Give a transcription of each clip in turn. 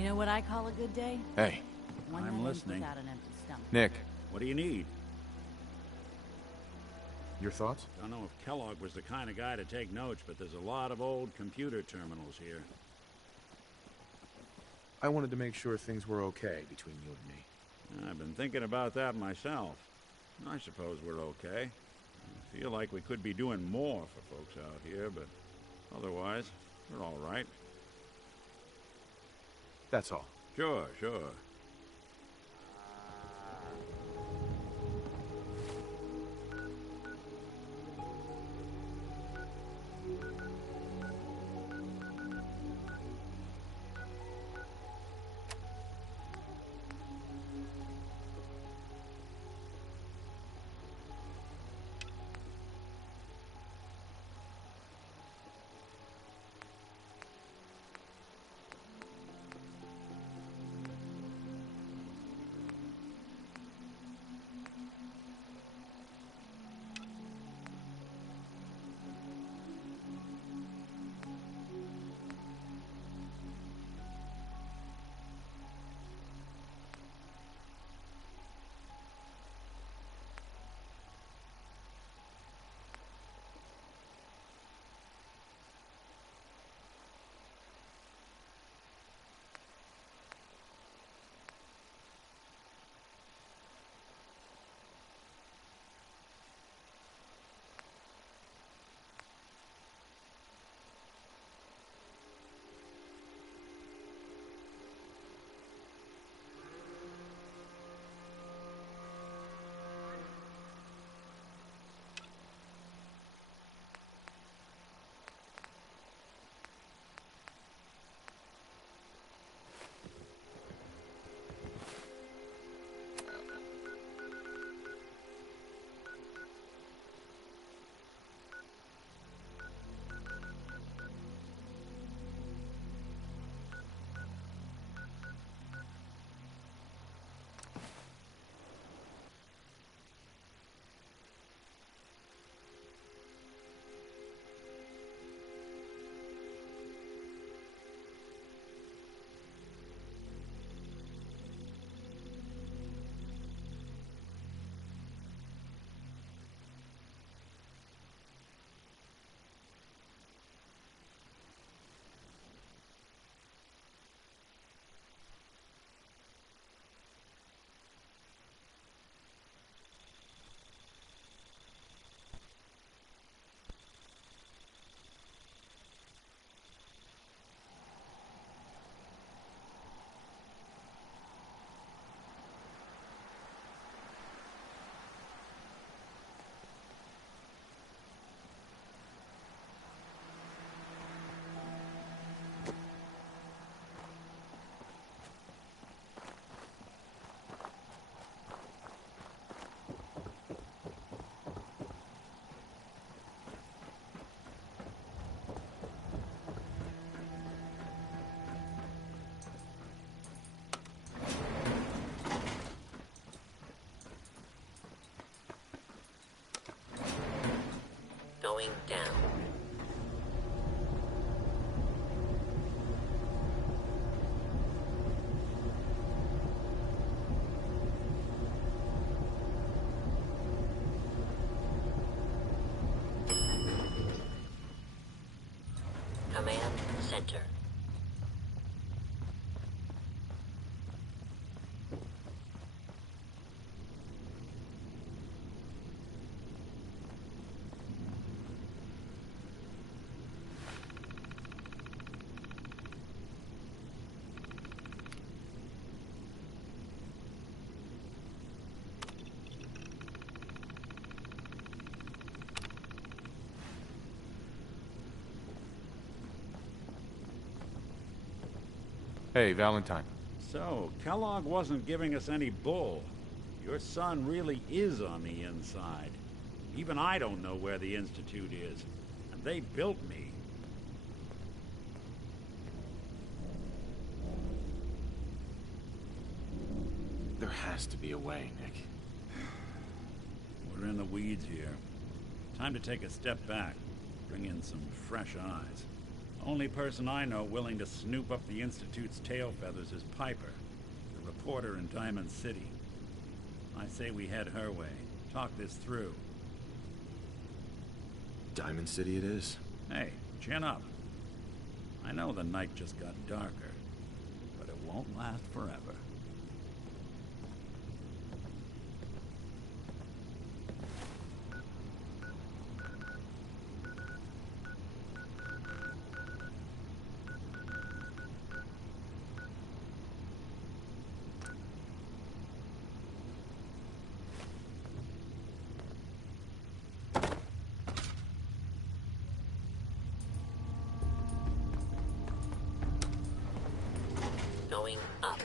You know what I call a good day? Hey, One I'm that ends listening. without an empty stomach. Nick, What do you need? your thoughts? Don't know if Kellogg was the kind of guy to take notes, but there's a lot of old computer terminals here. I wanted to make sure things were okay between you and me. I've been thinking about that myself. I suppose we're okay. I feel like we could be doing more for folks out here, but otherwise, we're all right. That's all. Sure, sure. Going down. Command Center. Hey, Valentine. So, Kellogg wasn't giving us any bull. Your son really is on the inside. Even I don't know where the Institute is. And they built me. There has to be a way, Nick. We're in the weeds here. Time to take a step back. Bring in some fresh eyes. Only person I know willing to snoop up the Institute's tail feathers is Piper, the reporter in Diamond City. I say we head her way. Talk this through. Diamond City it is. Hey, chin up. I know the night just got darker, but it won't last forever. Going up.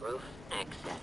Roof access.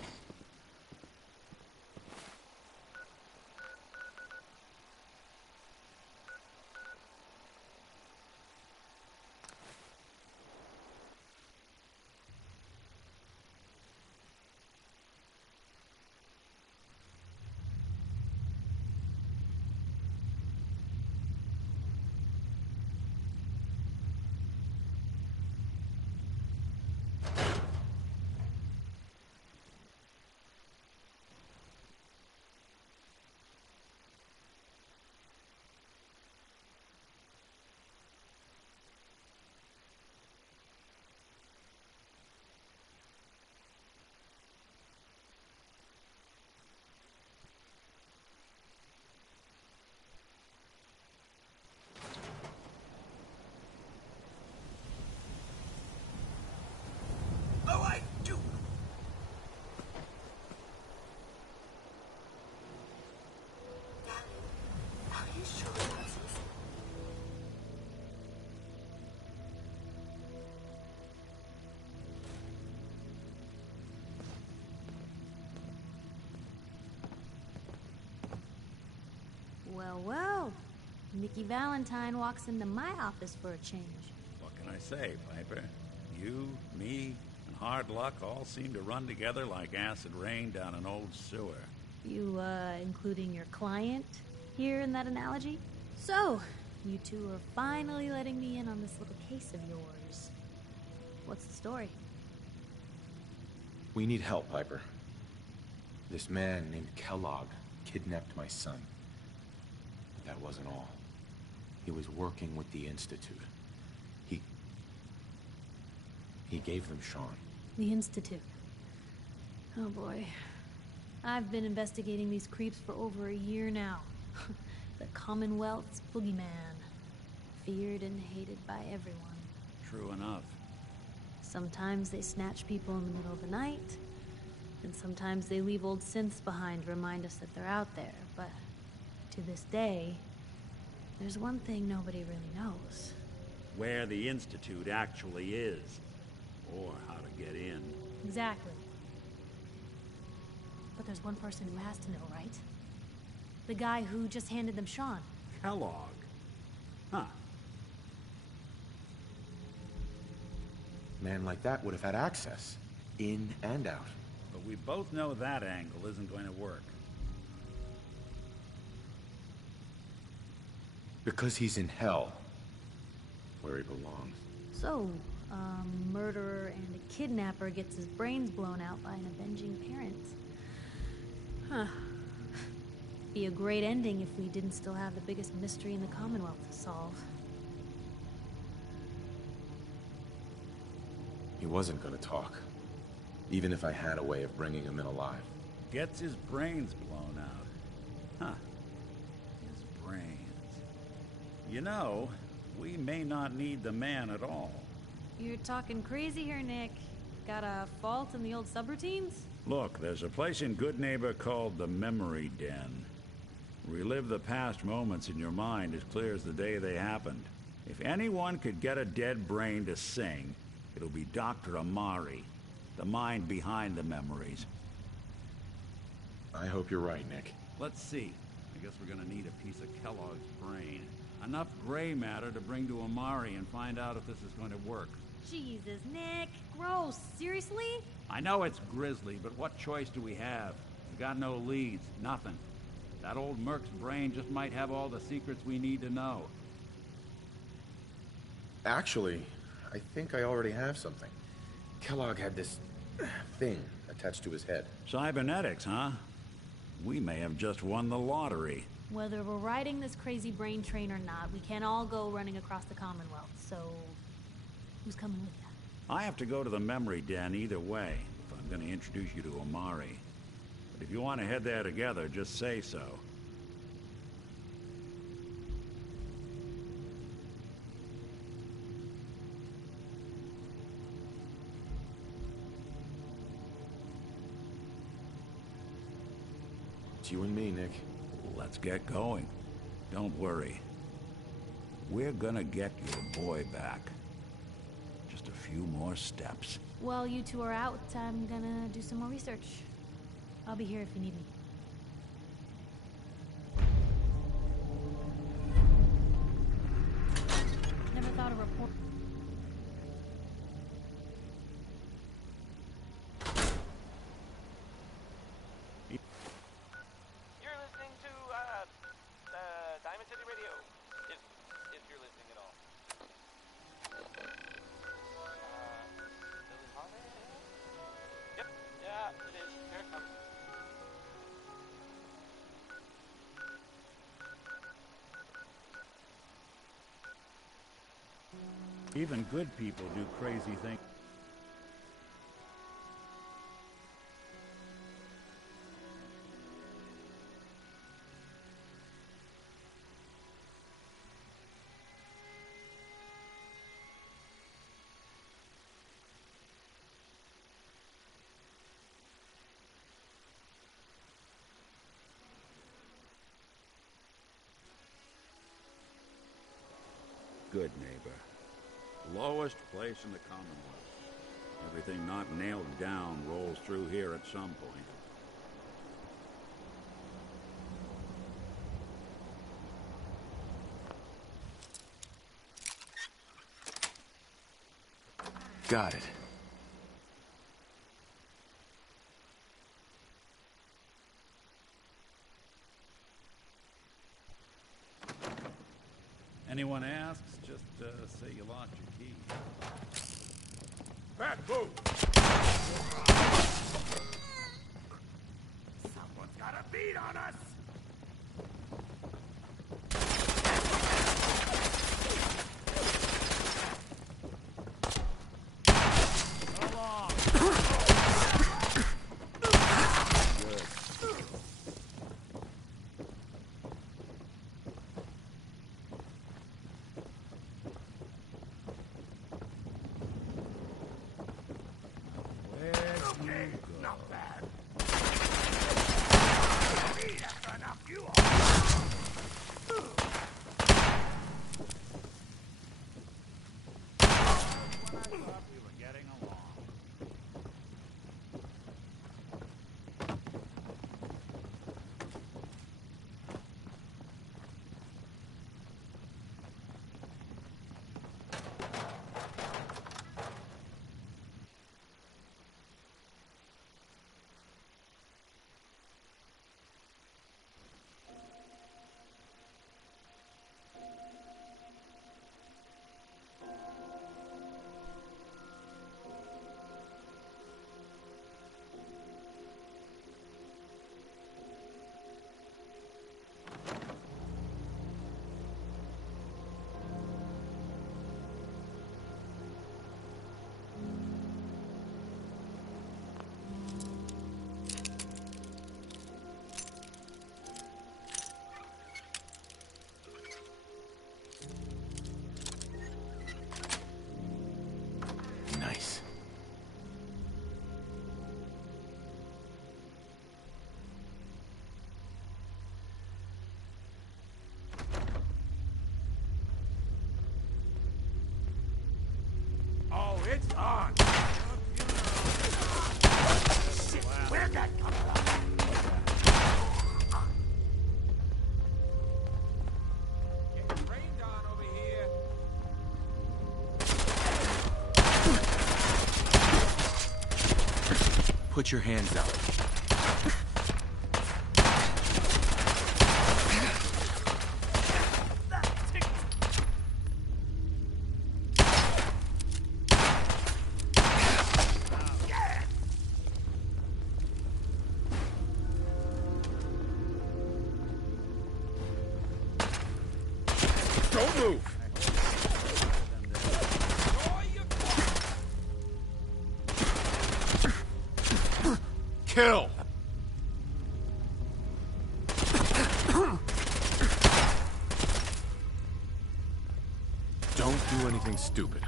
Well, well. Nikki Valentine walks into my office for a change. What can I say, Piper? You, me, and hard luck all seem to run together like acid rain down an old sewer. You, including your client here in that analogy? So, you two are finally letting me in on this little case of yours. What's the story? We need help, Piper. This man named Kellogg kidnapped my son. But that wasn't all. He was working with the Institute. He gave them Sean. The Institute. Oh boy. I've been investigating these creeps for over a year now. The Commonwealth's boogeyman. Feared and hated by everyone. True enough. Sometimes they snatch people in the middle of the night, and sometimes they leave old synths behind to remind us that they're out there. But to this day, there's one thing nobody really knows. Where the Institute actually is. Or how to get in. Exactly. But there's one person who has to know, right? The guy who just handed them Sean. Kellogg. Huh. Man like that would have had access. In and out. But we both know that angle isn't going to work. Because he's in hell. Where he belongs. So, a murderer and a kidnapper gets his brains blown out by an avenging parent. Huh. Be a great ending if we didn't still have the biggest mystery in the Commonwealth to solve. He wasn't gonna talk. Even if I had a way of bringing him in alive. Gets his brains blown out. Huh. His brains. You know, we may not need the man at all. You're talking crazy here, Nick. Got a fault in the old subroutines? Look, there's a place in Good Neighbor called the Memory Den. Relive the past moments in your mind as clear as the day they happened. If anyone could get a dead brain to sing, it'll be Dr. Amari, the mind behind the memories. I hope you're right, Nick. Let's see. I guess we're gonna need a piece of Kellogg's brain. Enough gray matter to bring to Amari and find out if this is going to work. Jesus, Nick. Gross. Seriously? I know it's grisly, but what choice do we have? We got no leads, nothing. That old Merc's brain just might have all the secrets we need to know. Actually, I think I already have something. Kellogg had this thing attached to his head. Cybernetics, huh? We may have just won the lottery. Whether we're riding this crazy brain train or not, we can't all go running across the Commonwealth, so who's coming with that? I have to go to the memory den either way, if I'm going to introduce you to Amari. But if you want to head there together, just say so. It's you and me, Nick. Let's get going. Don't worry. We're gonna get your boy back. Just a few more steps. While you two are out, I'm gonna do some more research. I'll be here if you need me. Never thought a report... You're listening to, Diamond City Radio. If you're listening at all. Billie Holiday? Yep, yeah, it is. Here it comes. Even good people do crazy things. Good neighbor. Lowest place in the Commonwealth. Everything not nailed down rolls through here at some point. Got it. Anyone asks, just say you lost your key. Back move! Someone's got a beat on us! Come on! Good. Okay, not bad. That's enough, you all. When I thought we were getting along. Put your hands out. Don't move! Kill! Don't do anything stupid.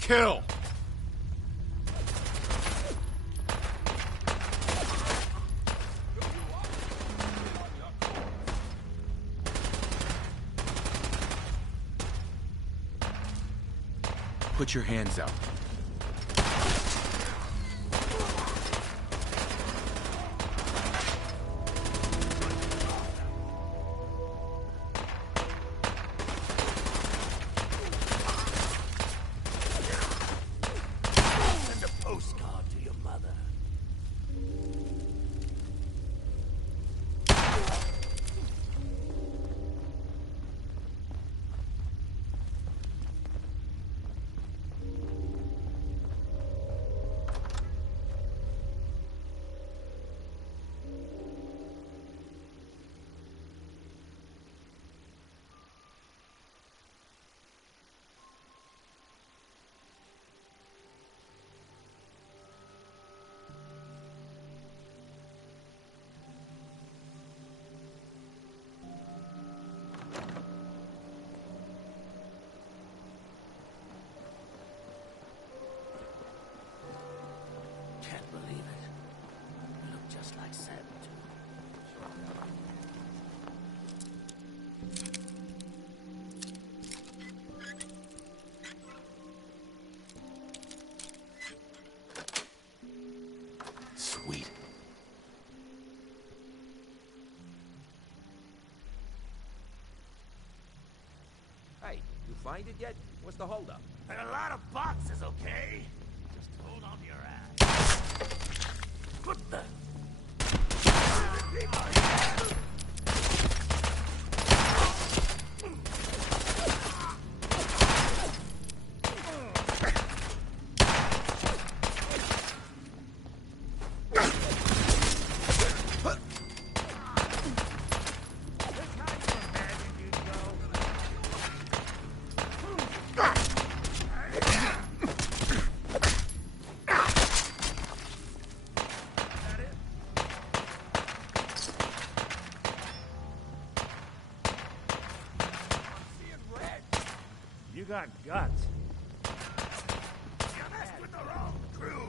Kill! Put your hands out. Send a postcard to your mother. Can't believe it. You look just like Sam, too. Sweet. Hey, you find it yet? What's the holdup? There are a lot of boxes, okay? Just hold on to your ass. What the? You got guts. You messed with the wrong crew.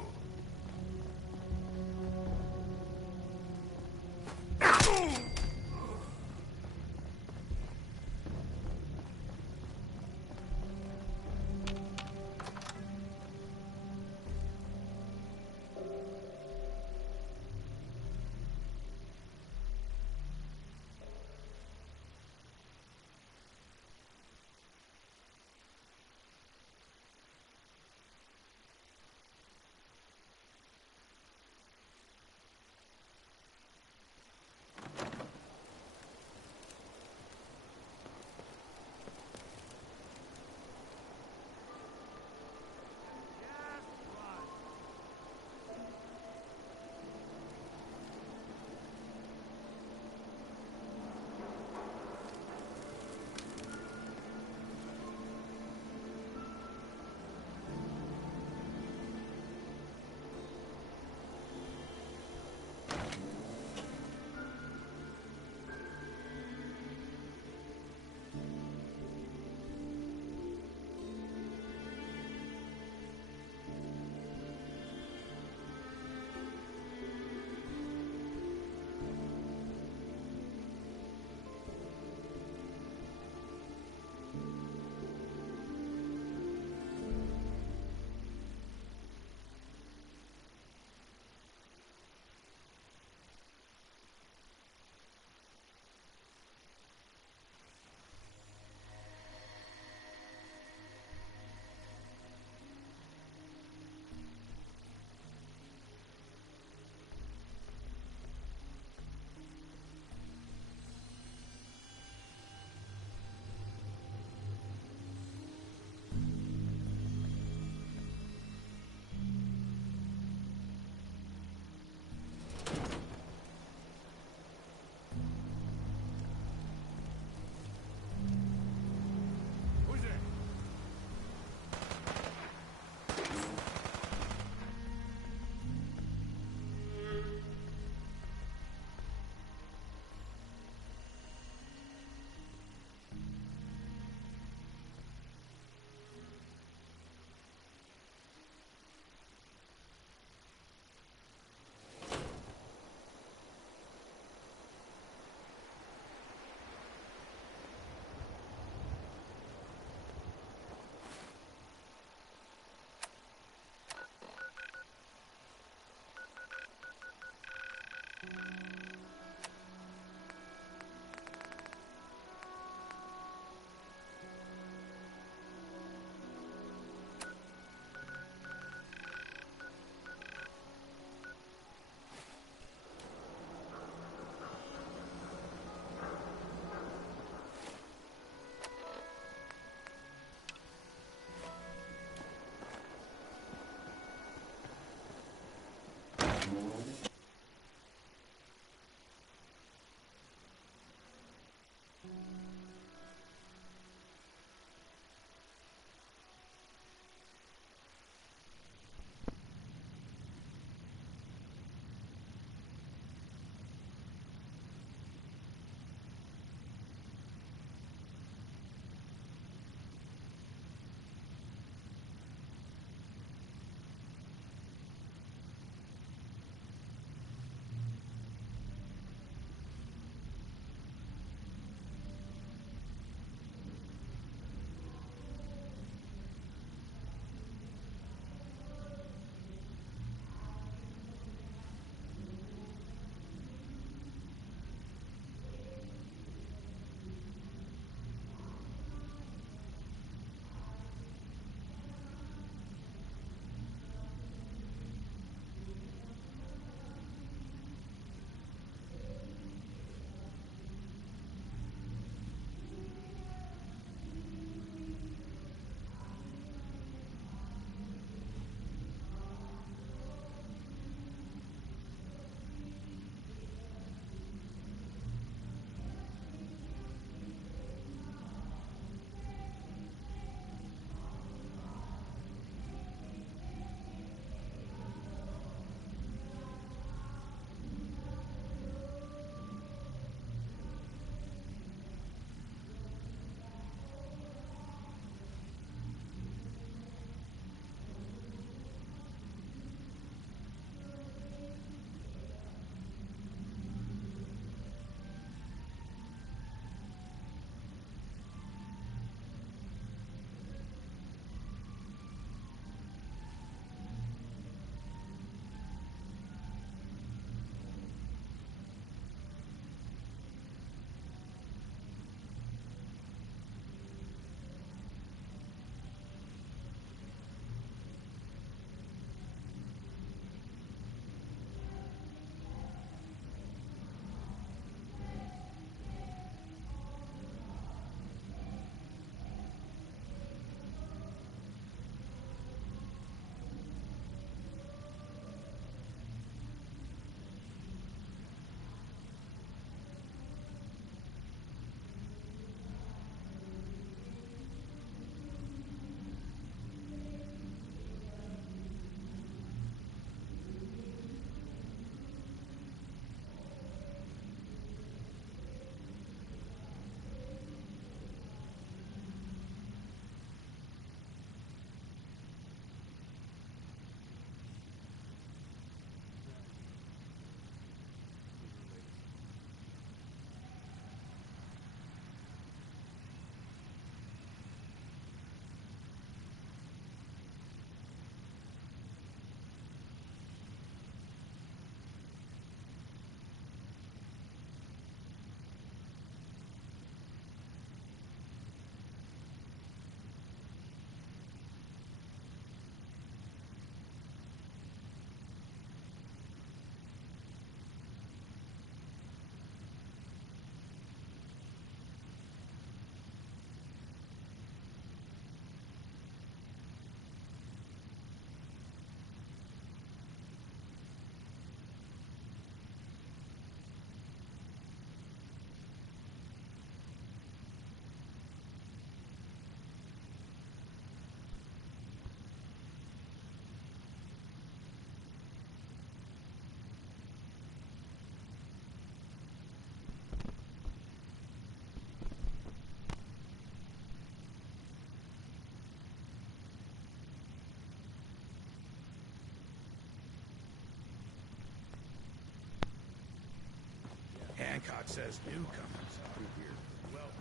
Peacock says newcomers are here. Welcome.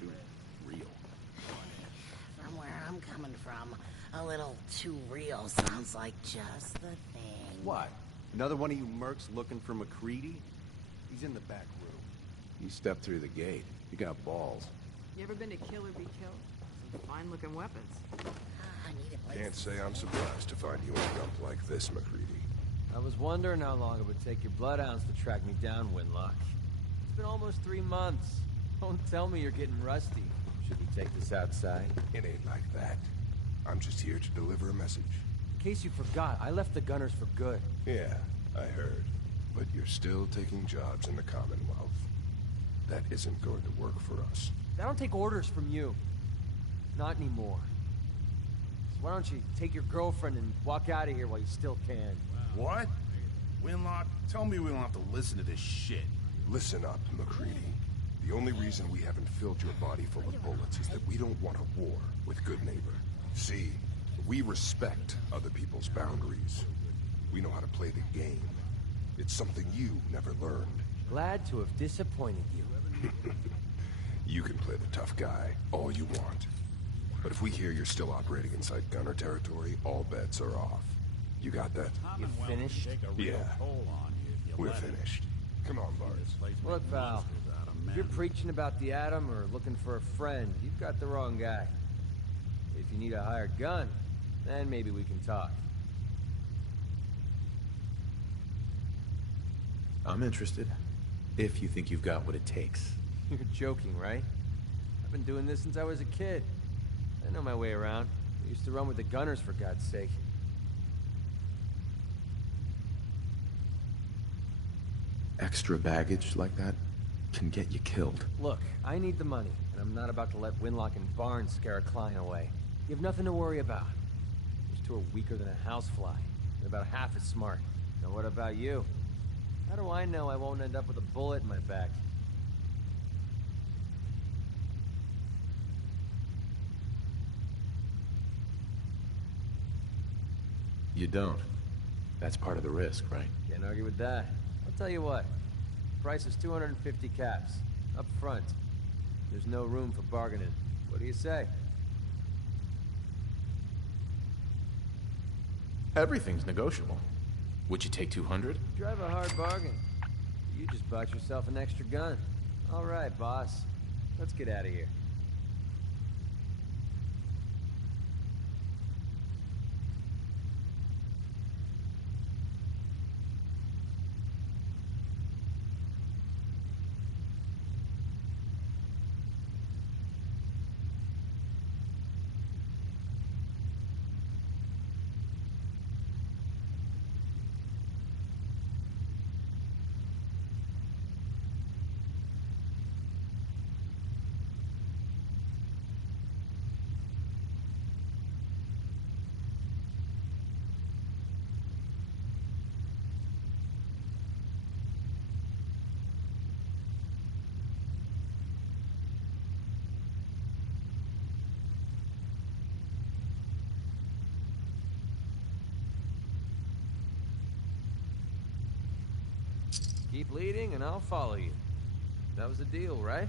Too real. From where I'm coming from, a little too real sounds like just the thing. What? Another one of you mercs looking for McCready? He's in the back room. You stepped through the gate. You got balls. You ever been to Kill or Be Killed? Some fine-looking weapons. I need a place. Can't say I'm surprised to find you in a dump like this, McCready. I was wondering how long it would take your bloodhounds to track me down, Winlock. It's been almost 3 months. Don't tell me you're getting rusty. Should we take this outside? It ain't like that. I'm just here to deliver a message. In case you forgot, I left the Gunners for good. Yeah, I heard. But you're still taking jobs in the Commonwealth. That isn't going to work for us. I don't take orders from you. Not anymore. So why don't you take your girlfriend and walk out of here while you still can? What? Winlock, tell me we don't have to listen to this shit. Listen up, McCready. The only reason we haven't filled your body full of bullets is that we don't want a war with Good Neighbor. See, we respect other people's boundaries. We know how to play the game. It's something you never learned. Glad to have disappointed you. You can play the tough guy all you want. But if we hear you're still operating inside Gunner territory, all bets are off. You got that? You finished? Yeah. We're We're finished. Come on, Barnes. Look, pal. If you're preaching about the atom or looking for a friend, you've got the wrong guy. If you need a hired gun, then maybe we can talk. I'm interested. If you think you've got what it takes. You're joking, right? I've been doing this since I was a kid. I know my way around. I used to run with the Gunners, for God's sake. Extra baggage like that can get you killed. Look, I need the money, and I'm not about to let Winlock and Barnes scare a client away. You have nothing to worry about. Those two are weaker than a housefly. They're about half as smart. Now what about you? How do I know I won't end up with a bullet in my back? You don't. That's part of the risk, right? Can't argue with that. I'll tell you what. Price is 250 caps. Up front. There's no room for bargaining. What do you say? Everything's negotiable. Would you take 200? Drive a hard bargain. You just bought yourself an extra gun. All right, boss. Let's get out of here. Keep leading and I'll follow you. That was the deal, right?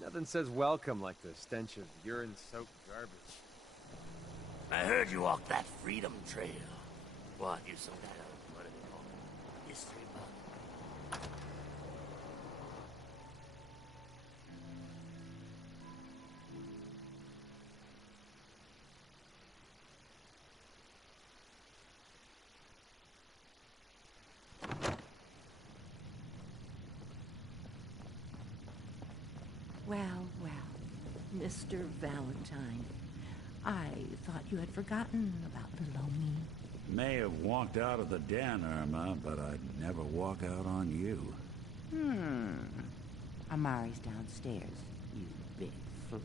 Nothing says welcome like the stench of urine-soaked garbage. I heard you walked that freedom trail. What, you some kind of, what do they call it? History buff? Well, well. Mr. Valentine. I thought you had forgotten about little me. May have walked out of the den, Irma, but I'd never walk out on you. Amari's downstairs, you big flirt.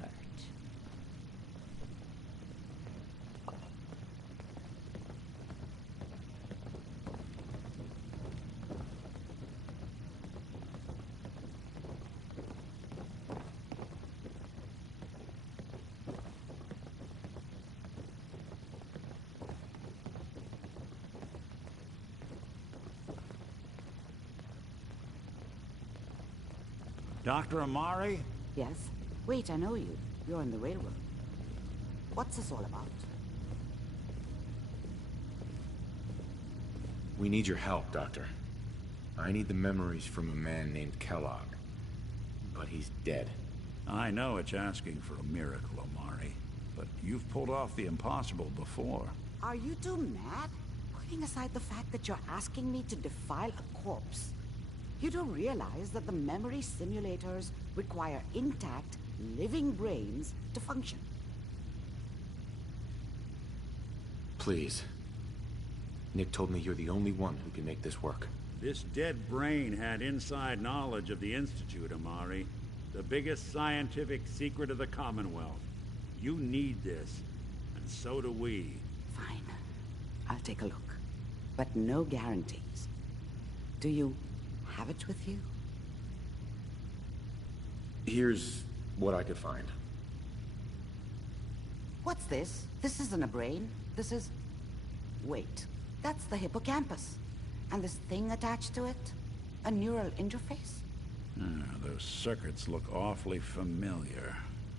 Dr. Amari? Yes? Wait, I know you. You're in the railroad. What's this all about? We need your help, Doctor. I need the memories from a man named Kellogg. But he's dead. I know it's asking for a miracle, Amari. But you've pulled off the impossible before. Are you two mad? Putting aside the fact that you're asking me to defile a corpse, you do realize that the memory simulators require intact, living brains to function. Please. Nick told me you're the only one who can make this work. This dead brain had inside knowledge of the Institute, Amari. The biggest scientific secret of the Commonwealth. You need this, and so do we. Fine. I'll take a look. But no guarantees. Do you have it with you? Here's what I could find. What's this? This isn't a brain. This is... Wait. That's the hippocampus. And this thing attached to it? A neural interface? Those circuits look awfully familiar.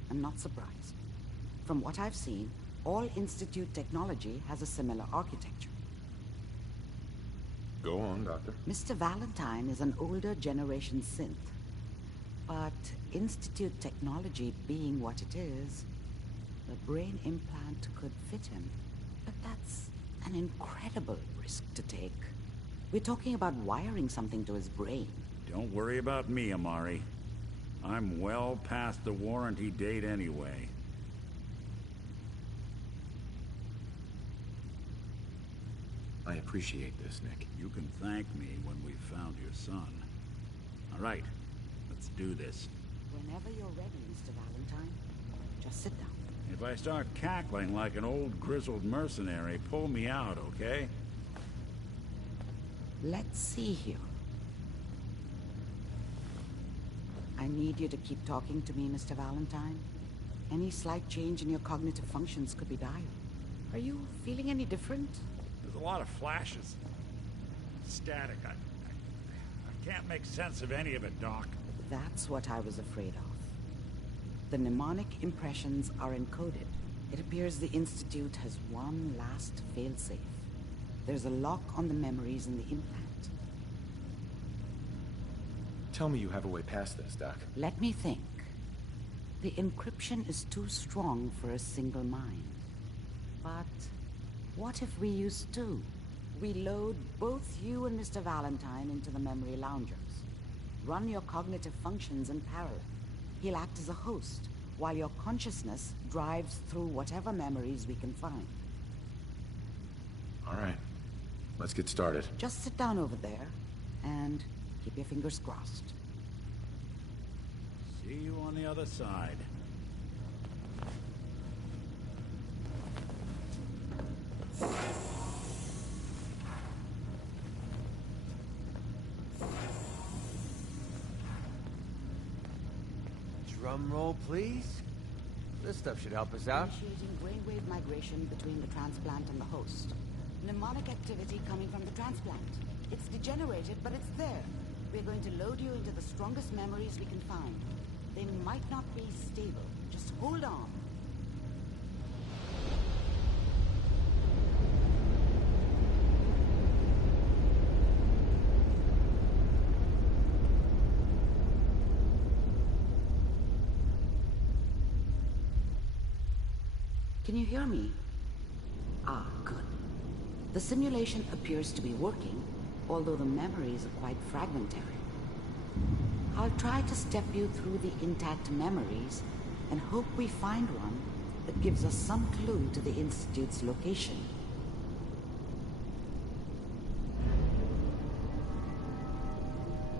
I'm not surprised. From what I've seen, all Institute technology has a similar architecture. Go on, Doctor. Mr. Valentine is an older generation synth. But Institute technology being what it is, the brain implant could fit him. But that's an incredible risk to take. We're talking about wiring something to his brain. Don't worry about me, Amari. I'm well past the warranty date anyway. I appreciate this, Nick. You can thank me when we've found your son. All right, let's do this. Whenever you're ready, Mr. Valentine, just sit down. If I start cackling like an old grizzled mercenary, pull me out, okay? Let's see here. I need you to keep talking to me, Mr. Valentine. Any slight change in your cognitive functions could be dire. Are you feeling any different? There's a lot of flashes. Static. I can't make sense of any of it, Doc. That's what I was afraid of. The mnemonic impressions are encoded. It appears the Institute has one last failsafe. There's a lock on the memories in the implant. Tell me you have a way past this, Doc. Let me think. The encryption is too strong for a single mind. But what if we use two? We load both you and Mr. Valentine into the memory loungers. Run your cognitive functions in parallel. He'll act as a host, while your consciousness drives through whatever memories we can find. All right. Let's get started. Just sit down over there, and keep your fingers crossed. See you on the other side. Drum roll, please. This stuff should help us out. Initiating brainwave migration between the transplant and the host. Mnemonic activity coming from the transplant. It's degenerated, but it's there. We're going to load you into the strongest memories we can find. They might not be stable. Just hold on. Can you hear me? Ah, good. The simulation appears to be working, although the memories are quite fragmentary. I'll try to step you through the intact memories, and hope we find one that gives us some clue to the Institute's location.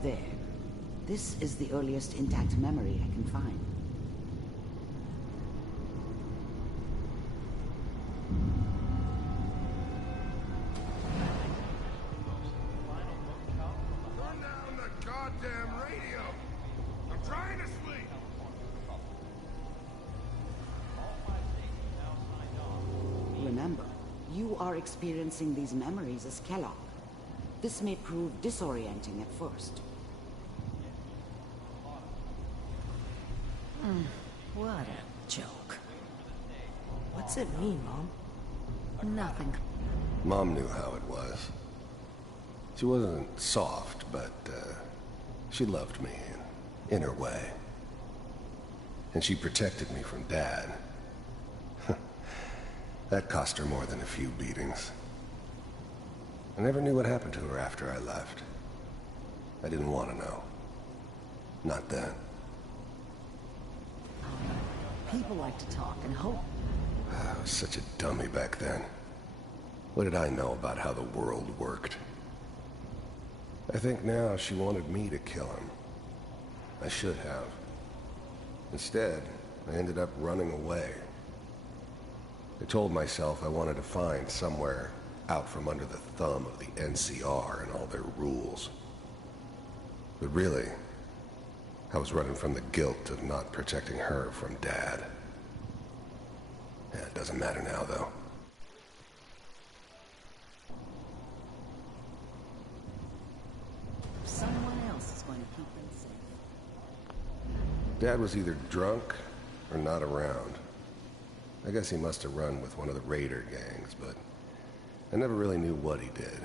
There. This is the earliest intact memory I can find. Turn down the goddamn radio! I'm trying to sleep! Remember, you are experiencing these memories as Kellogg. This may prove disorienting at first. What a joke. What's it mean, Mom? Nothing. Mom knew how it was. She wasn't soft, but she loved me in her way. And she protected me from Dad. That cost her more than a few beatings. I never knew what happened to her after I left. I didn't want to know. Not then. People like to talk and hope. I was such a dummy back then. What did I know about how the world worked? I think now she wanted me to kill him. I should have. Instead, I ended up running away. I told myself I wanted to find somewhere out from under the thumb of the NCR and all their rules. But really, I was running from the guilt of not protecting her from Dad. Yeah, it doesn't matter now, though. Someone else is going to keep them safe. Dad was either drunk or not around. I guess he must have run with one of the raider gangs, but I never really knew what he did.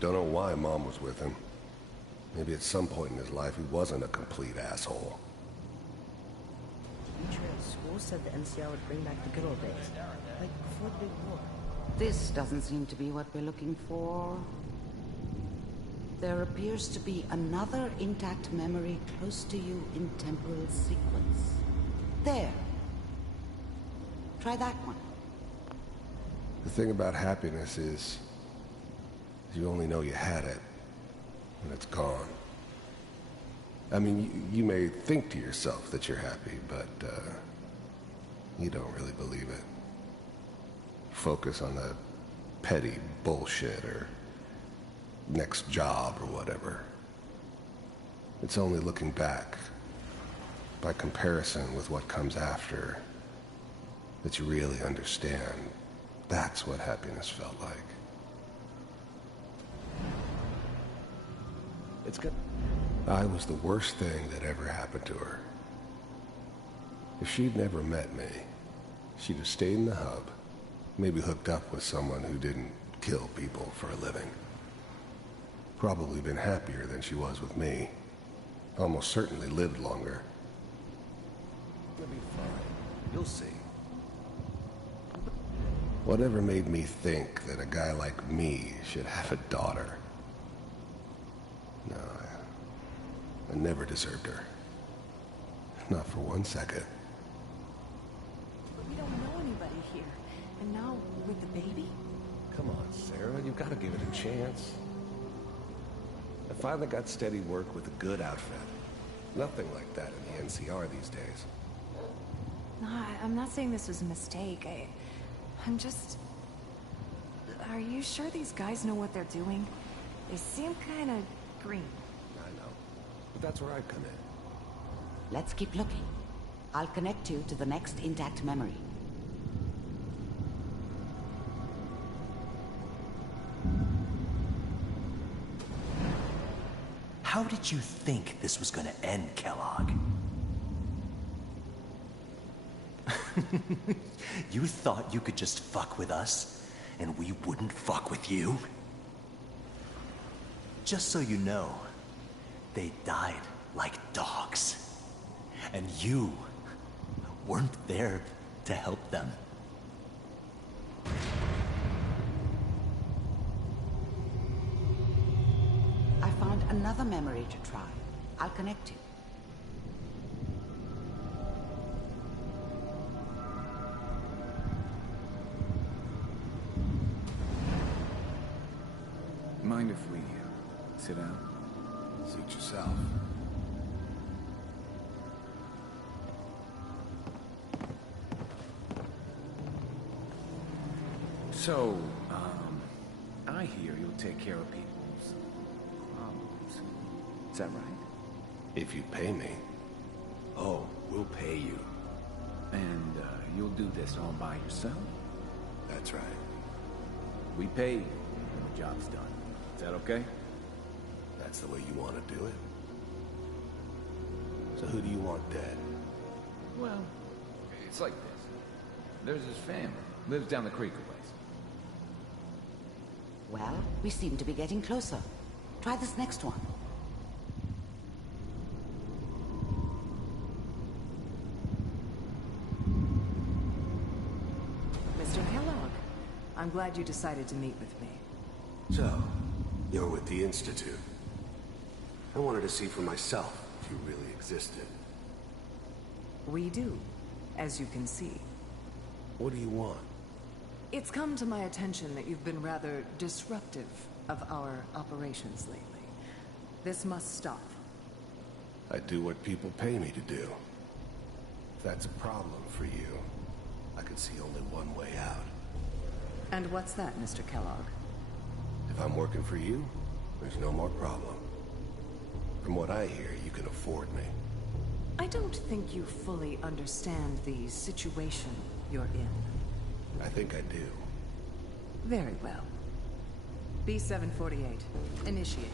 Don't know why Mom was with him. Maybe at some point in his life he wasn't a complete asshole. Teacher at school said the NCR would bring back the good old days, like before the big war. This doesn't seem to be what we're looking for. There appears to be another intact memory close to you in temporal sequence. There. Try that one. The thing about happiness is you only know you had it when it's gone. I mean, you may think to yourself that you're happy, but you don't really believe it. Focus on the petty bullshit or next job or whatever. It's only looking back, by comparison with what comes after, that you really understand. That's what happiness felt like. It's good. I was the worst thing that ever happened to her. If she'd never met me, she'd have stayed in the hub, maybe hooked up with someone who didn't kill people for a living. Probably been happier than she was with me. Almost certainly lived longer. You'll be fine. You'll see. Whatever made me think that a guy like me should have a daughter? No, I never deserved her. Not for 1 second. But we don't know anybody here. And now, with the baby? Come on, Sarah, you've got to give it a chance. I finally got steady work with a good outfit. Nothing like that in the NCR these days. No, I'm not saying this was a mistake. I'm just... Are you sure these guys know what they're doing? They seem kind of green. I know. But that's where I come in. Let's keep looking. I'll connect you to the next intact memory. How did you think this was gonna end, Kellogg? You thought you could just fuck with us, and we wouldn't fuck with you? Just so you know, they died like dogs. And you weren't there to help them. I found another memory to try. I'll connect you. mind if we sit down? Suit yourself. So, I hear you'll take care of people's problems. Is that right? If you pay me. Oh, we'll pay you. And, you'll do this all by yourself? That's right. We pay you when the job's done. Is that okay? That's the way you want to do it? So who do you want dead? Well, it's like this. There's his family. Lives down the creek a ways. Well, we seem to be getting closer. Try this next one. Mr. Kellogg, I'm glad you decided to meet with me. So, you're with the Institute. I wanted to see for myself if you really existed. We do, as you can see. What do you want? It's come to my attention that you've been rather disruptive of our operations lately. This must stop. I do what people pay me to do. If that's a problem for you, I can see only one way out. And what's that, Mr. Kellogg? If I'm working for you, there's no more problem. From what I hear, you can afford me. I don't think you fully understand the situation you're in. I think I do. Very well. B-748, initiate.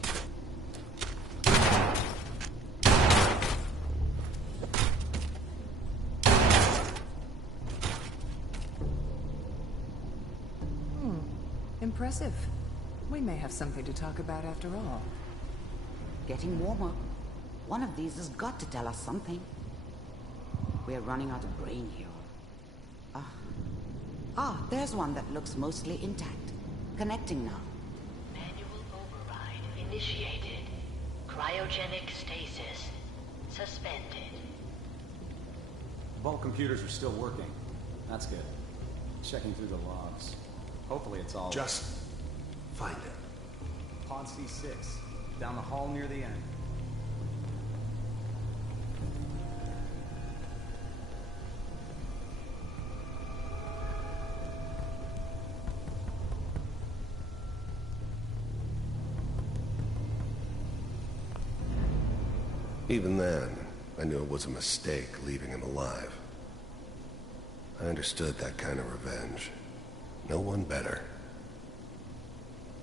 Impressive. We may have something to talk about after all. Getting warmer. One of these has got to tell us something. We're running out of brain here. There's one that looks mostly intact. Connecting now. Manual override initiated. Cryogenic stasis suspended. Vault computers are still working. That's good. Checking through the logs. Hopefully it's all... Just find it. Pod C6. Down the hall near the end. Even then, I knew it was a mistake leaving him alive. I understood that kind of revenge. No one better.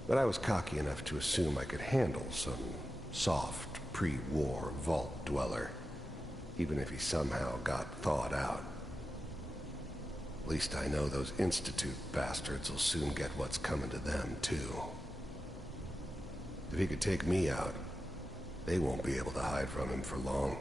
But I was cocky enough to assume I could handle some soft, pre-war vault dweller, even if he somehow got thawed out. At least I know those Institute bastards will soon get what's coming to them, too. If he could take me out, they won't be able to hide from him for long.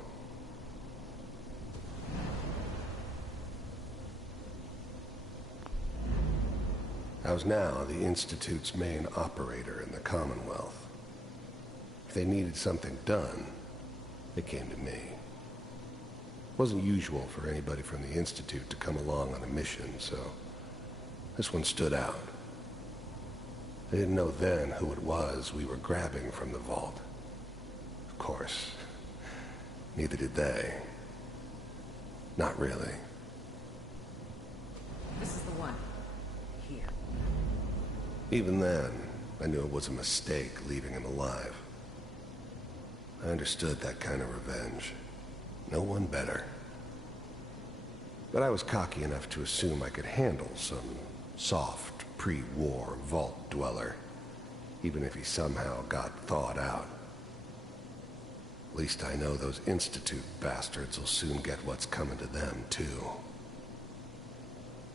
I was now the Institute's main operator in the Commonwealth. If they needed something done, they came to me. It wasn't usual for anybody from the Institute to come along on a mission, so this one stood out. I didn't know then who it was we were grabbing from the vault. Of course, neither did they. Not really. This is the one. Here. Even then, I knew it was a mistake leaving him alive. I understood that kind of revenge. No one better. But I was cocky enough to assume I could handle some soft, pre-war vault dweller, even if he somehow got thawed out. At least I know those Institute bastards will soon get what's coming to them, too.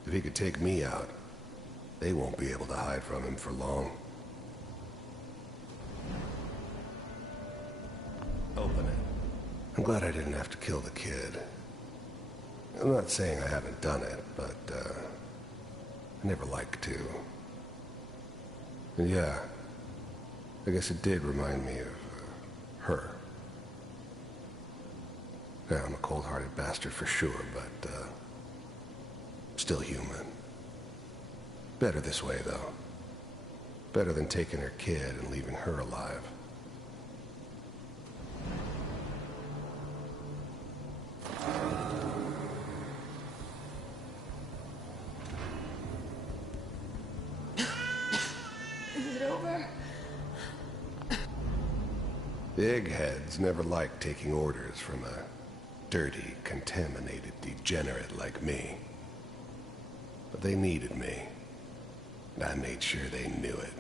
If he could take me out, they won't be able to hide from him for long. Open it. I'm glad I didn't have to kill the kid. I'm not saying I haven't done it, but, I never like to. And yeah, I guess it did remind me of, her. Yeah, I'm a cold-hearted bastard for sure, but, still human. Better this way, though. Better than taking her kid and leaving her alive. Is it over? The eggheads never liked taking orders from a dirty, contaminated degenerate like me. But they needed me, and I made sure they knew it.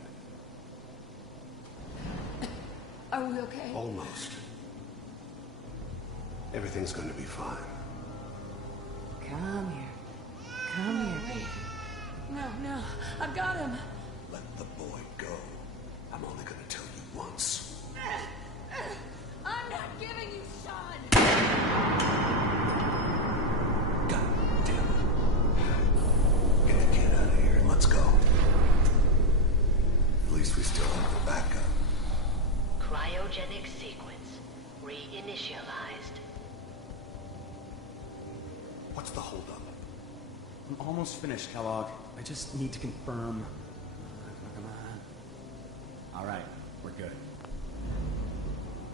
Are we okay? Almost. Everything's gonna be fine. Come here. Come here, baby. No, I've got him. Let the boy go. I'm only gonna tell you once. I'm not giving you Sean. God damn it. Get the kid out of here and let's go. At least we still have the backup. Cryogenic sequence reinitialized. What's the holdup? I'm almost finished, Kellogg. I just need to confirm. Come on. All right, we're good.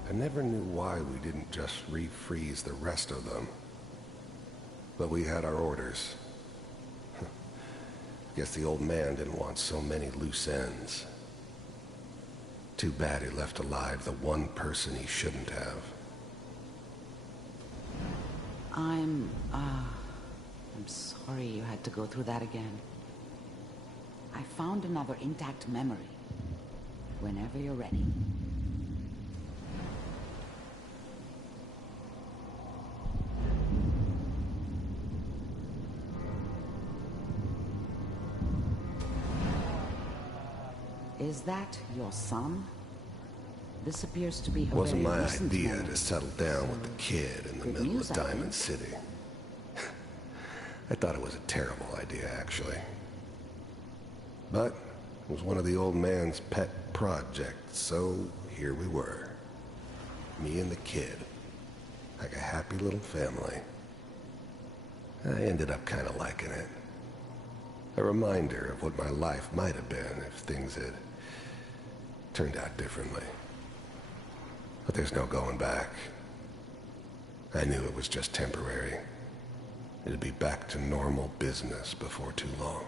I never knew why we didn't just refreeze the rest of them. But we had our orders. Guess the old man didn't want so many loose ends. Too bad he left alive the one person he shouldn't have. I'm sorry you had to go through that again. I found another intact memory. Whenever you're ready. Is that your son? This appears to be a It wasn't very my recent idea memory. to settle down with the kid in the Good middle news, of I Diamond think. City. I thought it was a terrible idea, actually. But it was one of the old man's pet projects, so here we were. Me and the kid. Like a happy little family. I ended up kind of liking it. A reminder of what my life might have been if things had turned out differently. But there's no going back. I knew it was just temporary. It'd be back to normal business before too long.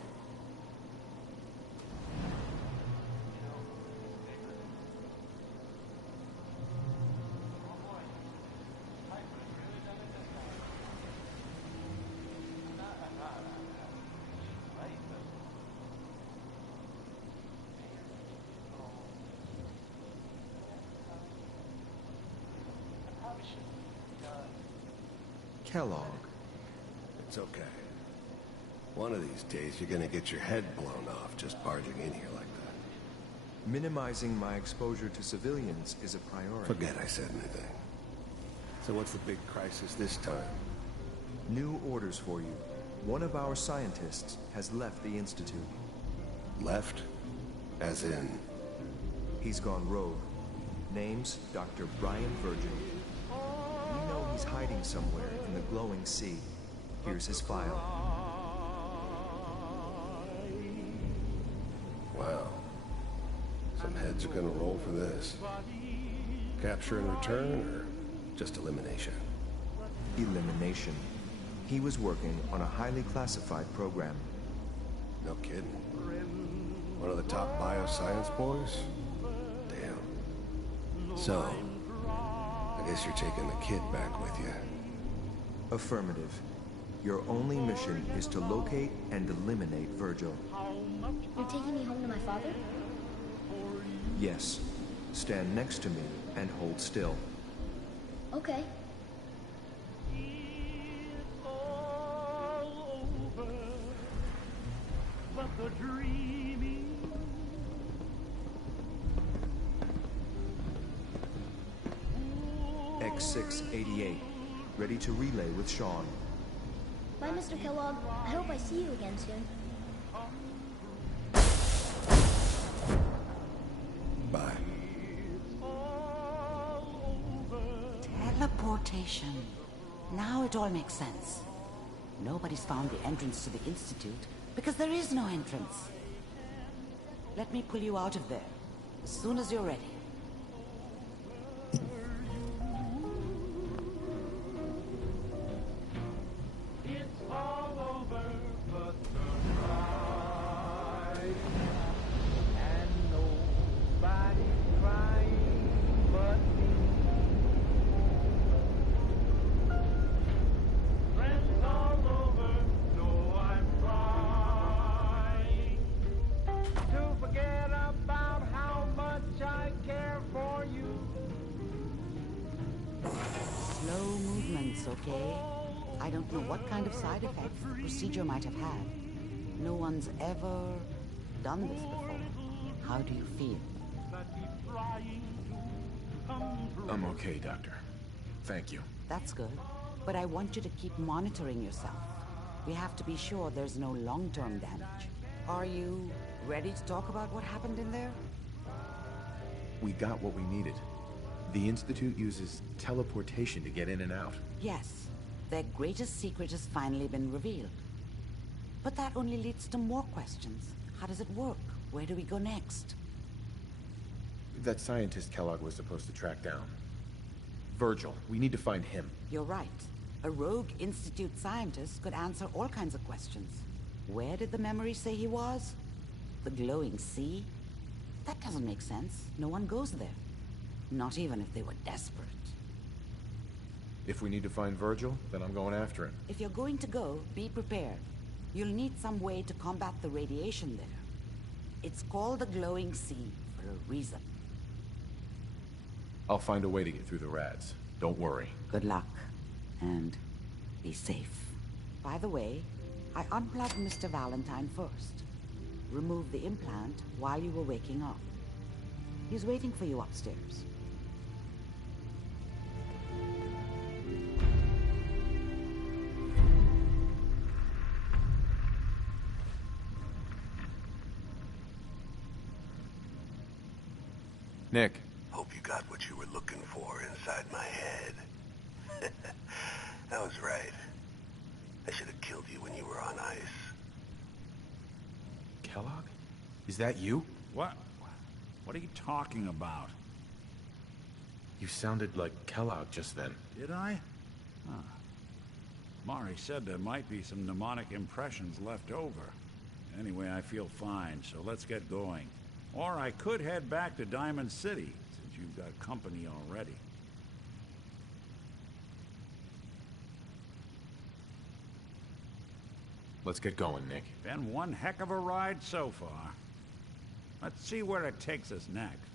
Kellogg. It's okay. One of these days you're gonna get your head blown off just barging in here like that. Minimizing my exposure to civilians is a priority. Forget I said anything. So what's the big crisis this time? New orders for you. One of our scientists has left the Institute. Left? As in? He's gone rogue. Name's Dr. Brian Virgin. We know he's hiding somewhere in the glowing sea. Here's his file. Wow. Some heads are gonna roll for this. Capture and return, or just elimination? Elimination. He was working on a highly classified program. No kidding. One of the top bioscience boys? Damn. So, I guess you're taking the kid back with you. Affirmative. Your only mission is to locate and eliminate Virgil. You're taking me home to my father? Yes. Stand next to me and hold still. Okay. Ep.6 ready to relay with Sean. Bye, Mr. Kellogg. I hope I see you again soon. Bye. Teleportation. Now it all makes sense. Nobody's found the entrance to the Institute because there is no entrance. Let me pull you out of there as soon as you're ready. It's all over but the ride, and nobody's crying but me. Friends all over know I'm trying to forget about how much I care for you. Slow movements, okay? I don't know what kind of side effects the procedure might have had. No one's ever done this before. How do you feel? I'm okay, Doctor. Thank you. That's good. But I want you to keep monitoring yourself. We have to be sure there's no long-term damage. Are you ready to talk about what happened in there? We got what we needed. The Institute uses teleportation to get in and out. Yes. Their greatest secret has finally been revealed. But that only leads to more questions. How does it work? Where do we go next? That scientist Kellogg was supposed to track down. Virgil, we need to find him. You're right. A rogue Institute scientist could answer all kinds of questions. Where did the memory say he was? The glowing sea? That doesn't make sense. No one goes there. Not even if they were desperate. If we need to find Virgil, then I'm going after him. If you're going to go, be prepared. You'll need some way to combat the radiation there. It's called the glowing sea for a reason. I'll find a way to get through the rads. Don't worry. Good luck. And be safe. By the way, I unplugged Mr. Valentine first. Removed the implant while you were waking up. He's waiting for you upstairs. Nick. Hope you got what you were looking for inside my head. I was right. I should have killed you when you were on ice. Kellogg? Is that you? What? What are you talking about? You sounded like Kellogg just then. Did I? Huh. Mari said there might be some mnemonic impressions left over. Anyway, I feel fine, so let's get going. Or I could head back to Diamond City, since you've got company already. Let's get going, Nick. Been one heck of a ride so far. Let's see where it takes us next.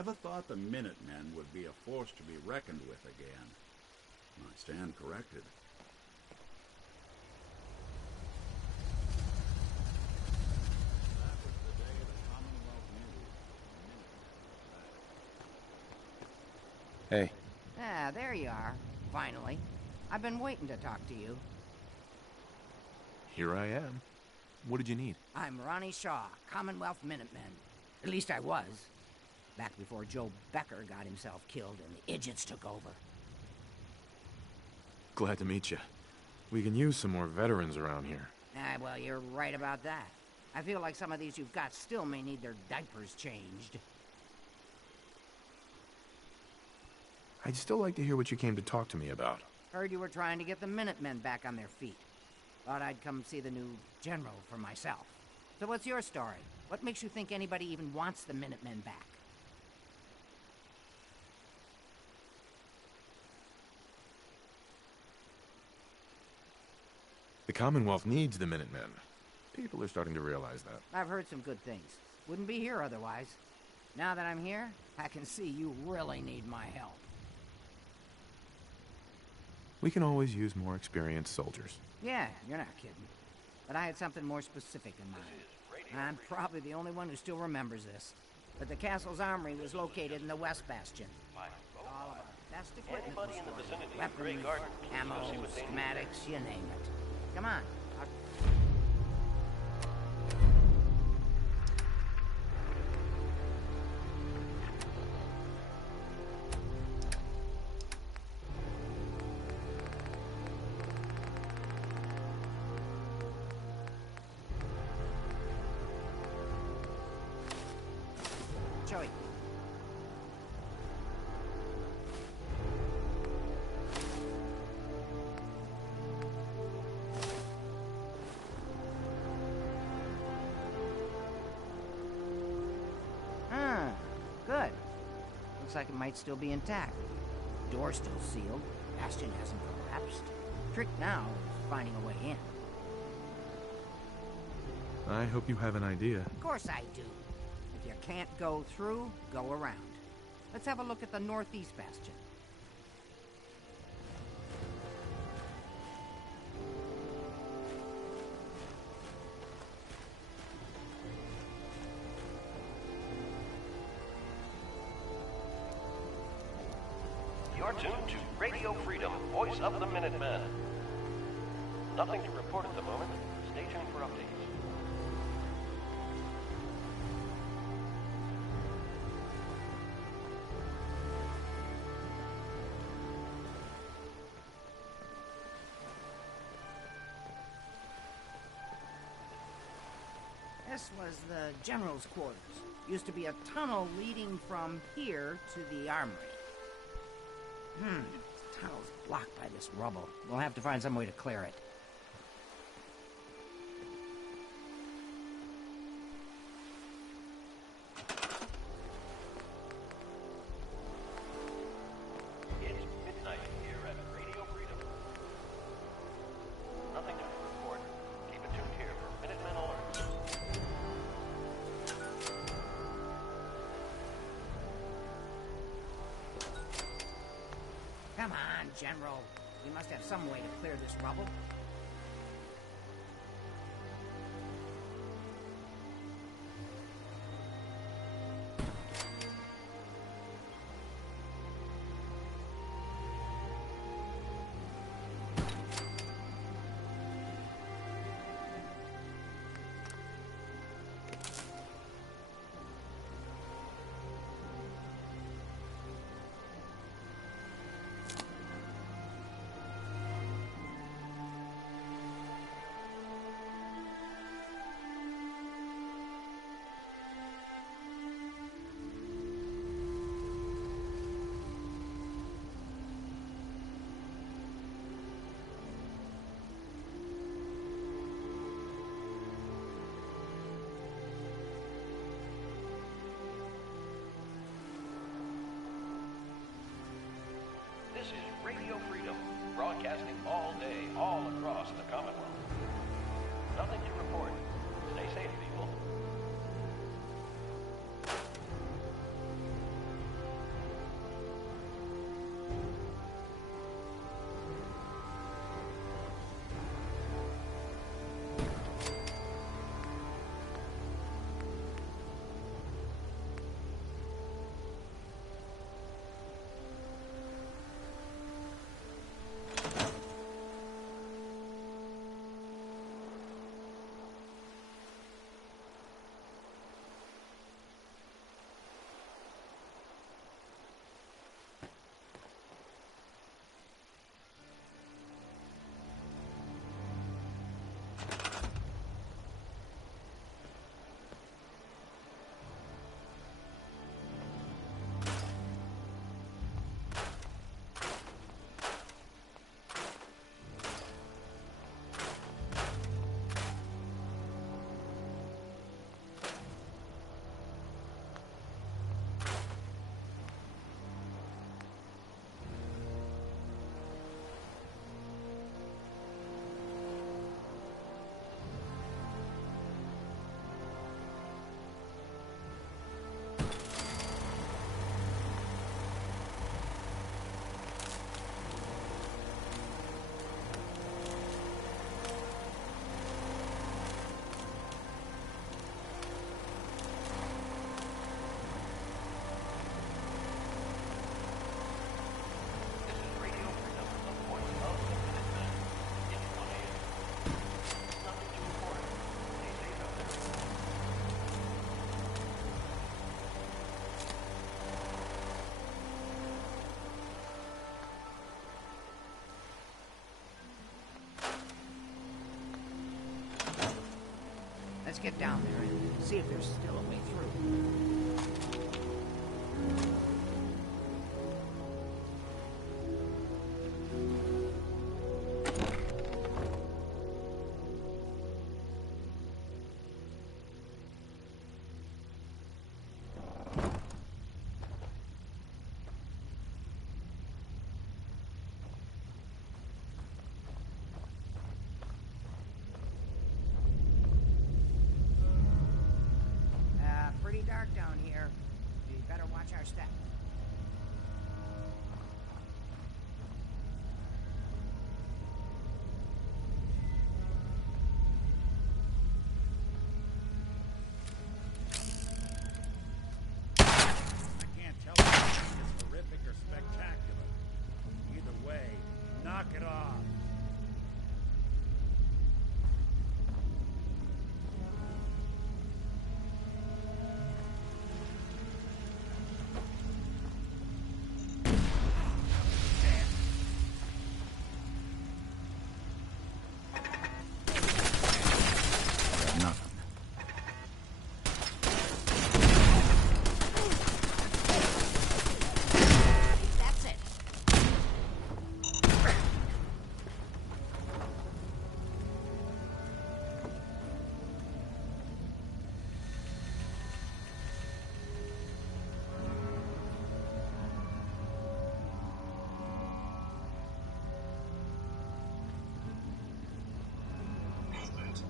Never thought the Minutemen would be a force to be reckoned with again. I stand corrected. Hey. Ah, there you are. Finally. I've been waiting to talk to you. Here I am. What did you need? I'm Ronnie Shaw, Commonwealth Minutemen. At least I was. Back before Joe Becker got himself killed and the idiots took over. Glad to meet you. We can use some more veterans around here. Ah, well, you're right about that. I feel like some of these you've got still may need their diapers changed. I'd still like to hear what you came to talk to me about. Heard you were trying to get the Minutemen back on their feet. Thought I'd come see the new general for myself. So what's your story? What makes you think anybody even wants the Minutemen back? The Commonwealth needs the Minutemen. People are starting to realize that. I've heard some good things. Wouldn't be here otherwise. Now that I'm here, I can see you really need my help. We can always use more experienced soldiers. Yeah, you're not kidding. But I had something more specific in mind. I'm probably the only one who still remembers this. But the castle's armory was located in the West Bastion. All of our best equipment was stored. Weapons, ammo, schematics, you name it. Come on. Joey. Good. Looks like it might still be intact. Door's still sealed. Bastion hasn't collapsed. Trick now is finding a way in. I hope you have an idea. Of course I do. If you can't go through, go around. Let's have a look at the Northeast Bastion. You're tuned to Radio Freedom, voice of the Minutemen. Nothing to report at the moment. Stay tuned for updates. This was the general's quarters. Used to be a tunnel leading from here to the armory. The tunnel's blocked by this rubble. We'll have to find some way to clear it. It's midnight here at Radio Freedom. Nothing to report. Keep it tuned here for Minutemen alerts. Come on, General. We must have some way to clear this rubble. This is Radio Freedom, broadcasting all day, all across the Commonwealth. Nothing to report. Stay safe, people. Let's get down there and see if there's still a way through. Pretty dark down here. You better watch our step. I can't tell if it's horrific or spectacular. Either way, knock it off.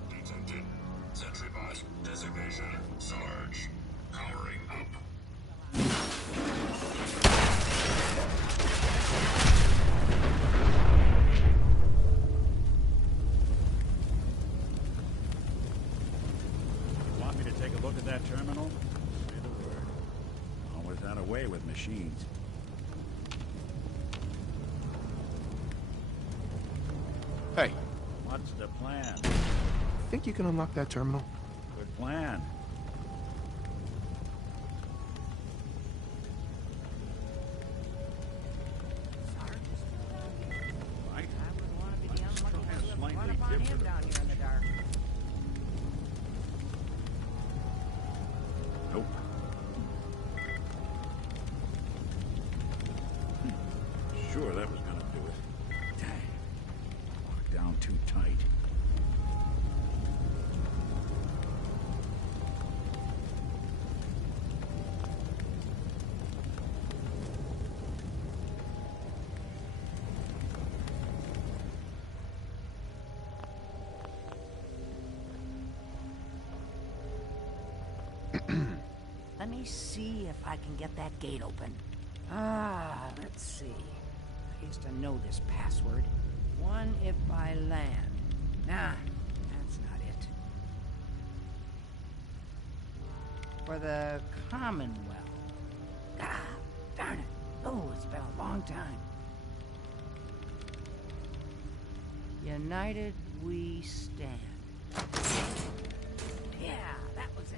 Detected. Sentry bot designation Sarge. Powering up. Want me to take a look at that terminal? Say the word. Always had a way with machines. Hey. What's the plan? Think you can unlock that terminal? Good plan. Right? I would want to be the unlucky Try a slip. slightly What about him different down here in the dark? Nope. Sure, that was gonna do it. Dang. Locked down too tight. Let me see if I can get that gate open. Let's see. I used to know this password. One if I land. Nah, that's not it. For the Commonwealth. Ah, darn it. Oh, it's been a long time. United we stand. Yeah, that was it.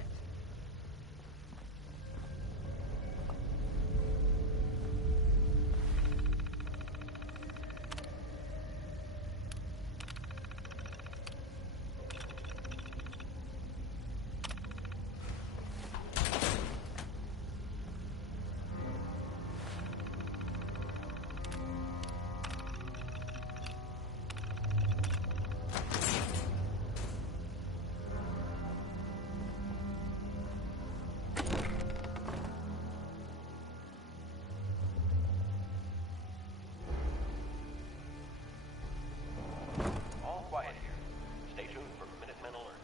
All quiet here. Stay tuned for Minutemen alerts.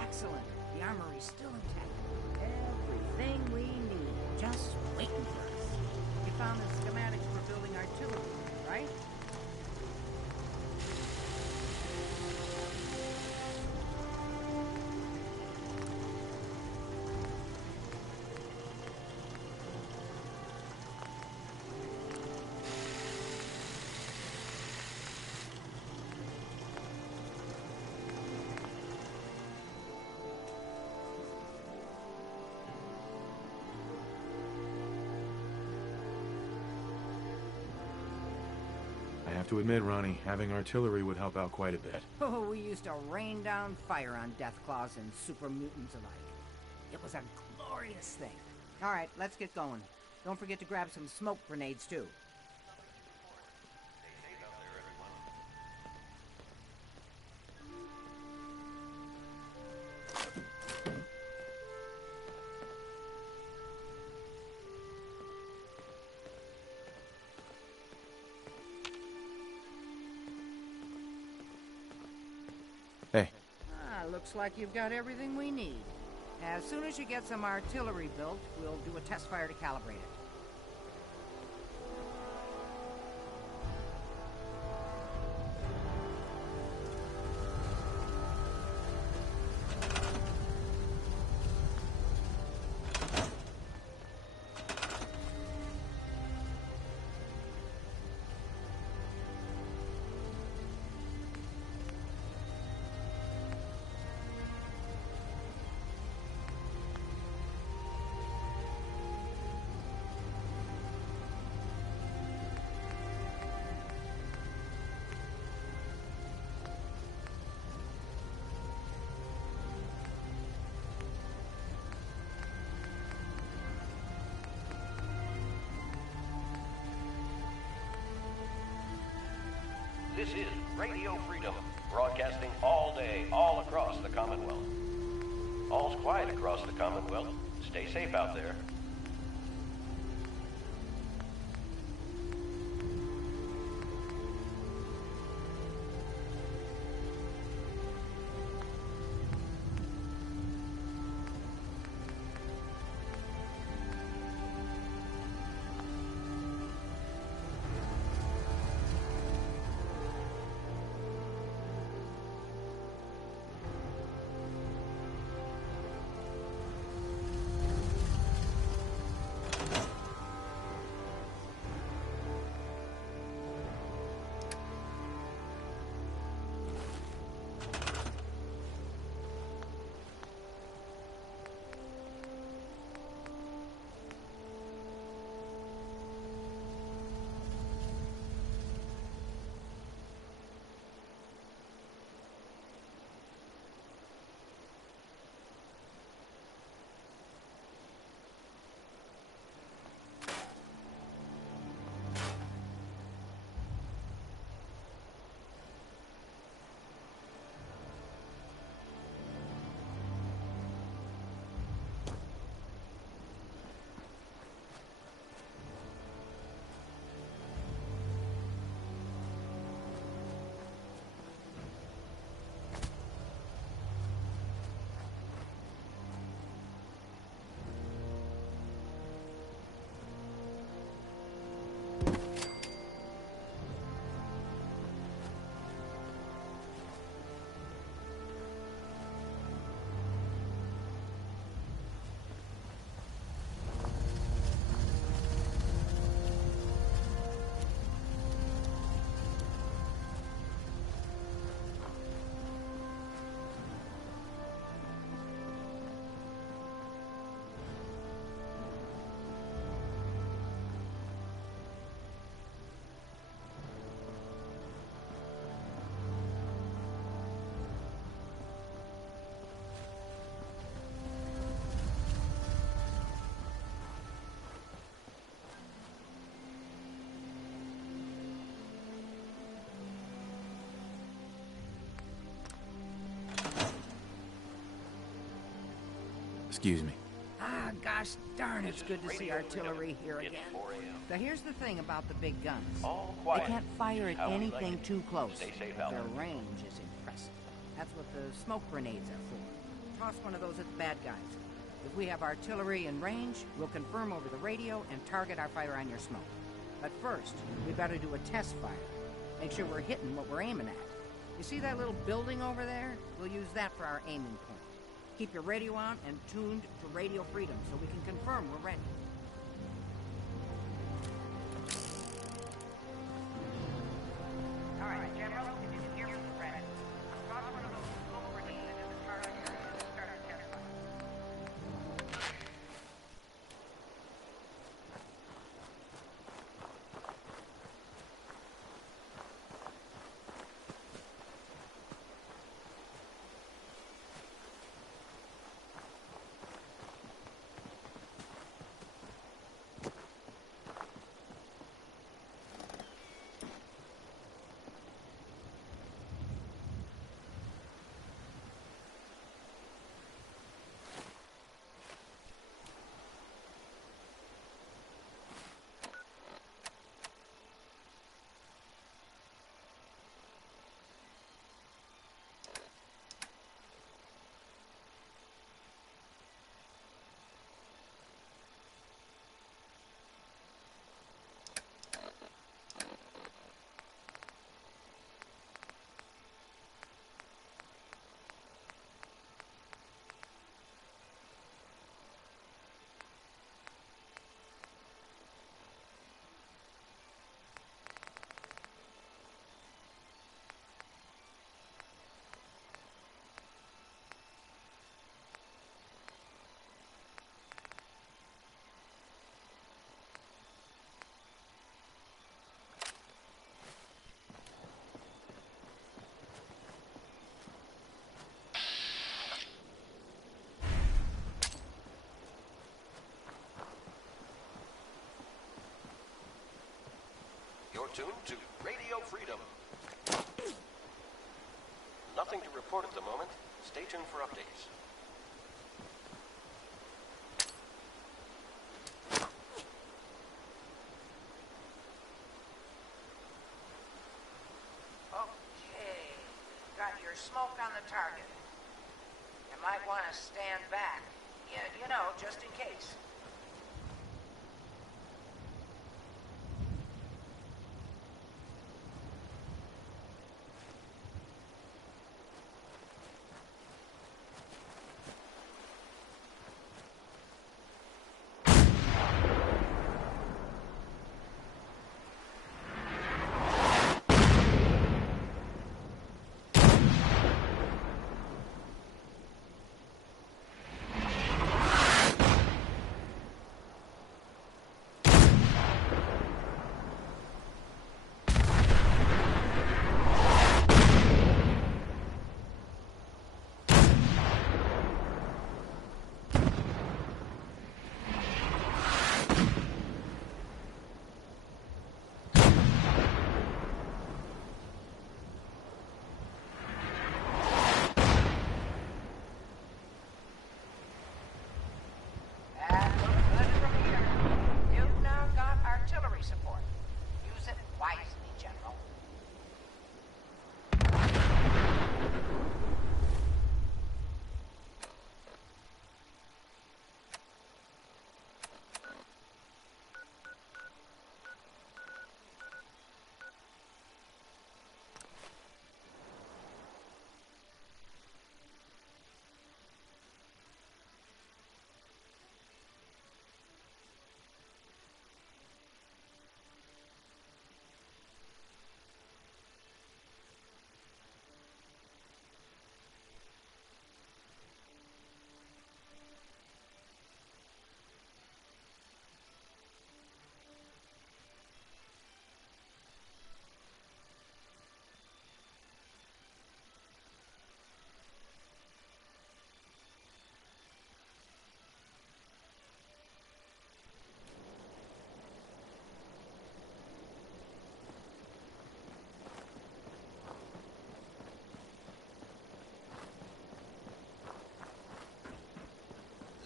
Excellent. The armory's still intact. Everything we need, just waiting for us. found the schematics for building artillery, right? I have to admit, Ronnie, having artillery would help out quite a bit. Oh, we used to rain down fire on Deathclaws and super mutants alike. It was a glorious thing. All right, let's get going. Don't forget to grab some smoke grenades, too. Hey. Looks like you've got everything we need. As soon as you get some artillery built, we'll do a test fire to calibrate it. This is Radio Freedom, broadcasting all day, all across the Commonwealth. All's quiet across the Commonwealth. Stay safe out there. Excuse me. Ah, gosh darn, it's good to see artillery here again. Now here's the thing about the big guns. They can't fire at anything too close. Their range is impressive. That's what the smoke grenades are for. Toss one of those at the bad guys. If we have artillery in range, we'll confirm over the radio and target our fire on your smoke. But first, we better do a test fire. Make sure we're hitting what we're aiming at. You see that little building over there? We'll use that for our aiming point. Keep your radio on and tuned to Radio Freedom so we can confirm we're ready. All right, General, if you can hear me, we're ready. Cross one of those smoke grenades into the target area and start our test fire. You're tuned to Radio Freedom. Nothing to report at the moment. Stay tuned for updates. Okay, got your smoke on the target. You might want to stand back. You know, just in case.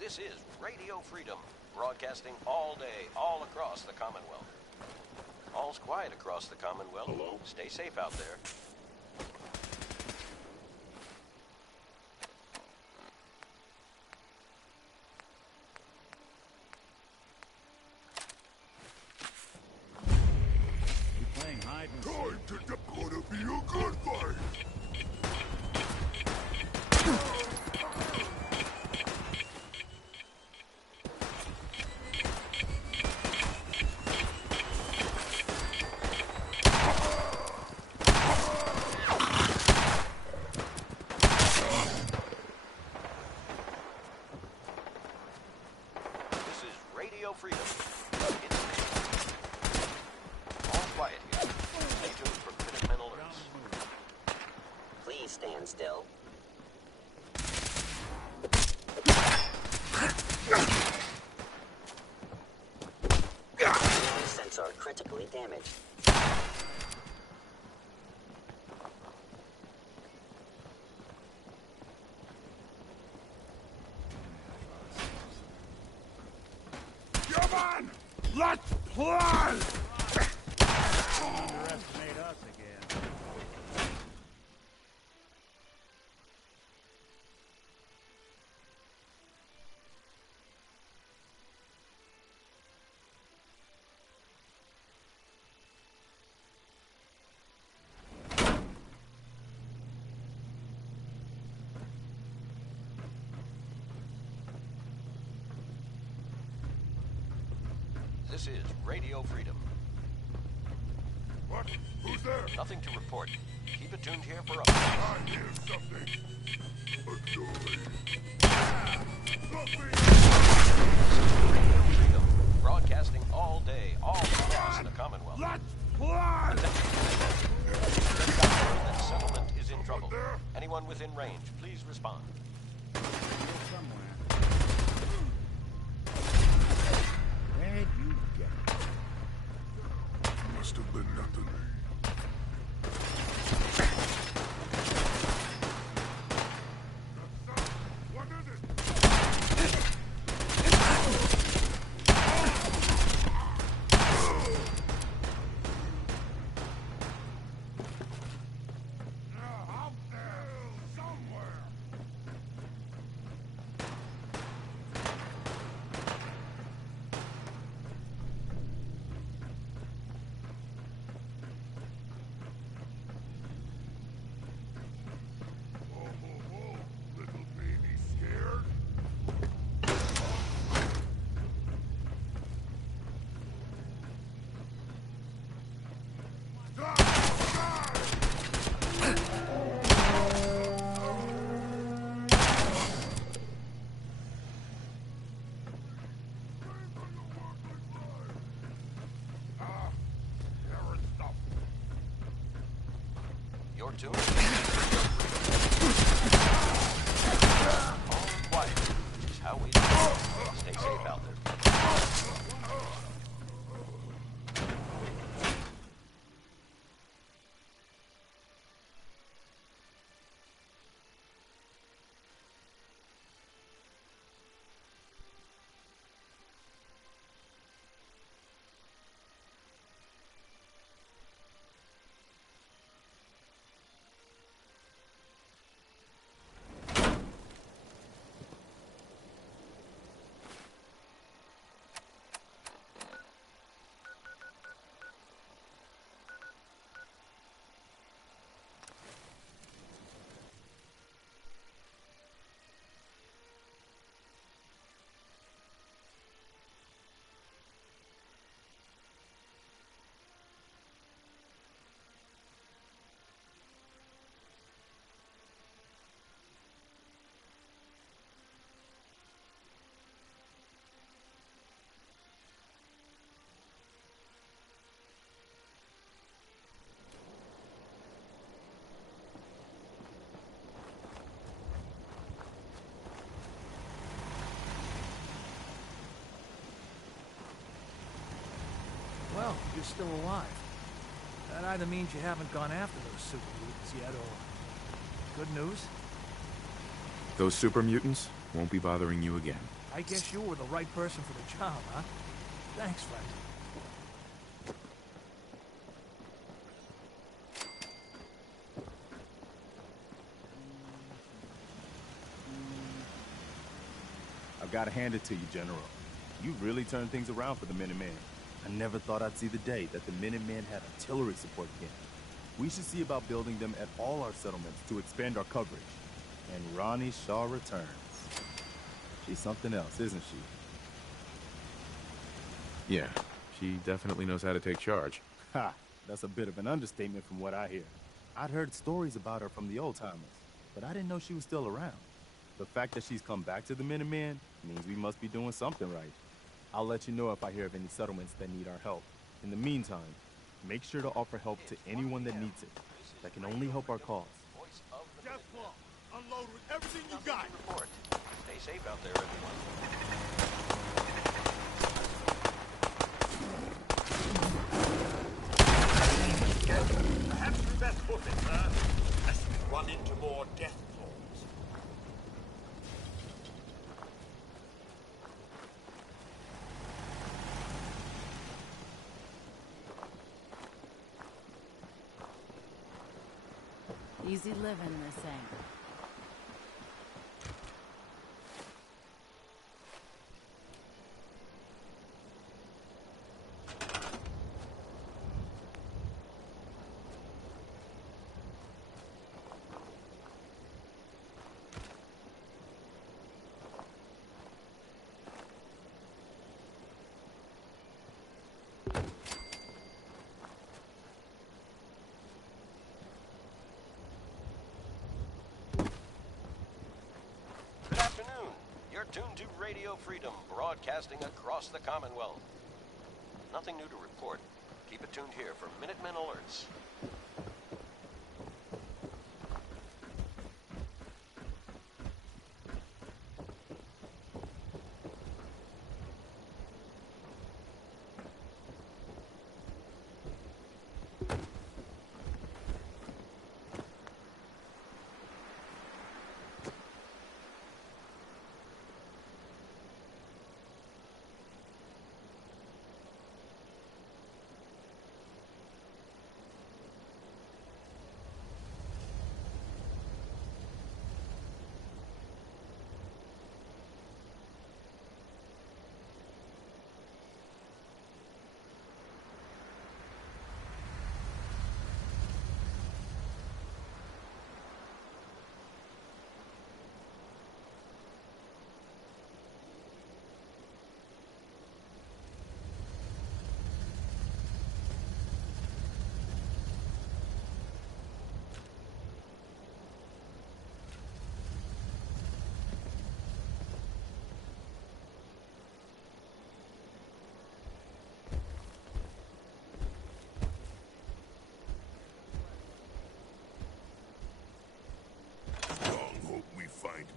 This is Radio Freedom, broadcasting all day, all across the Commonwealth. All's quiet across the Commonwealth. Hello? Stay safe out there. critically damaged. Come on! Let's play! Underestimate us again. This is Radio Freedom. What? Who's there? Nothing to report. Keep it tuned here for us. I hear something. A noise. Something! Radio Freedom. Broadcasting all day, all across the Commonwealth. Let's play! That settlement is in trouble. Anyone within range, please respond. Where'd you get it? Must have been nothing. What is it? Out there, somewhere. Little baby scared? You're tuned. All quiet, which is how we do it. Stay safe out there. Well, you're still alive. That either means you haven't gone after those super mutants yet, or... good news? Those super mutants won't be bothering you again. I guess you were the right person for the job, huh? Thanks, friend. I've got to hand it to you, General. You really turned things around for the Minutemen. I never thought I'd see the day that the Minutemen had artillery support again. We should see about building them at all our settlements to expand our coverage. And Ronnie Shaw returns. She's something else, isn't she? Yeah, she definitely knows how to take charge. Ha! That's a bit of an understatement from what I hear. I'd heard stories about her from the old-timers, but I didn't know she was still around. The fact that she's come back to the Minutemen means we must be doing something right. I'll let you know if I hear of any settlements that need our help. In the meantime, make sure to offer help to anyone that needs it. That can only help our cause. Deathclaw, unload with everything you got. Report. Stay safe out there, everyone. Easy living, this ain't. Good afternoon. You're tuned to Radio Freedom, broadcasting across the Commonwealth. Nothing new to report. Keep it tuned here for Minutemen alerts.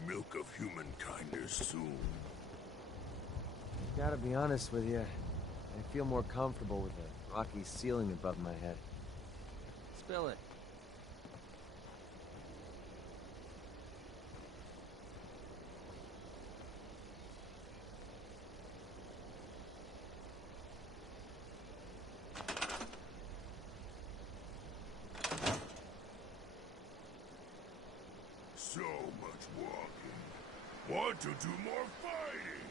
Milk of human kindness soon. Gotta be honest with you, I feel more comfortable with a rocky ceiling above my head. Spill it. So much walking. Want to do more fighting?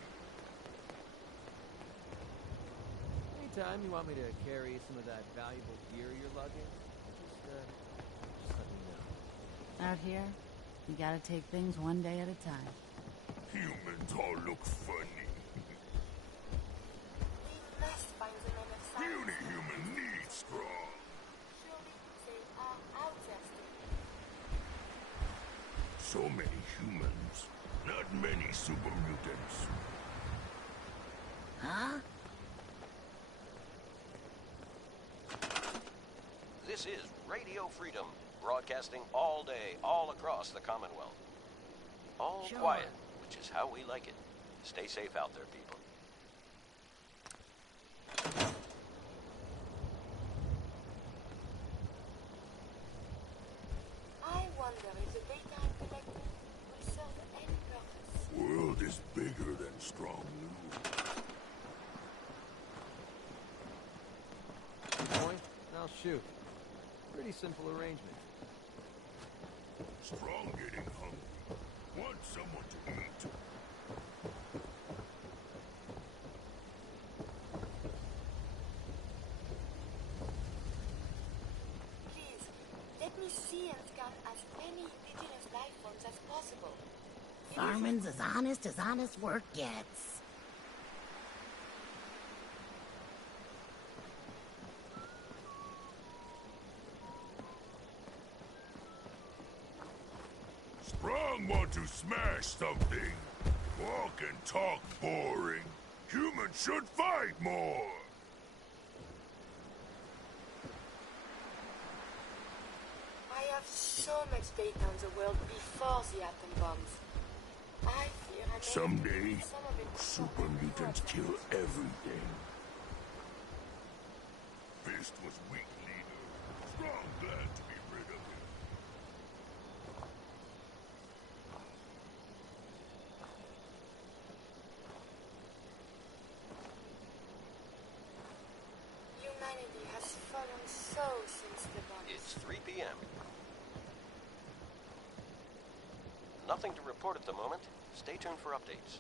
Anytime you want me to carry some of that valuable gear you're lugging, just let me know. Out here, you gotta take things one day at a time. Humans all look funny. We must find the men of science. Puny human needs strong. Surely they are out there still. So many humans, not many super mutants. Huh? This is Radio Freedom, broadcasting all day, all across the Commonwealth. All Sure. quiet, which is how we like it. Stay safe out there, people. I wonder if the data I'm collecting will serve any purpose. World is bigger than strong Lou. Point, I'll shoot. Pretty simple arrangement. Strong getting hungry. Want someone to eat. Please, let me see and scan as many indigenous life forms as possible. Farming's as honest work gets. Sprung want to smash something. Walk and talk boring. Humans should fight more. I have so much data on the world before the atom bombs. I fear I may Someday, some of it super mutants kill everything. Fist was weak leader. Strong glad to be rid of him. Humanity has fallen so since the bombs. It's 3 p.m. Nothing to report at the moment. Stay tuned for updates.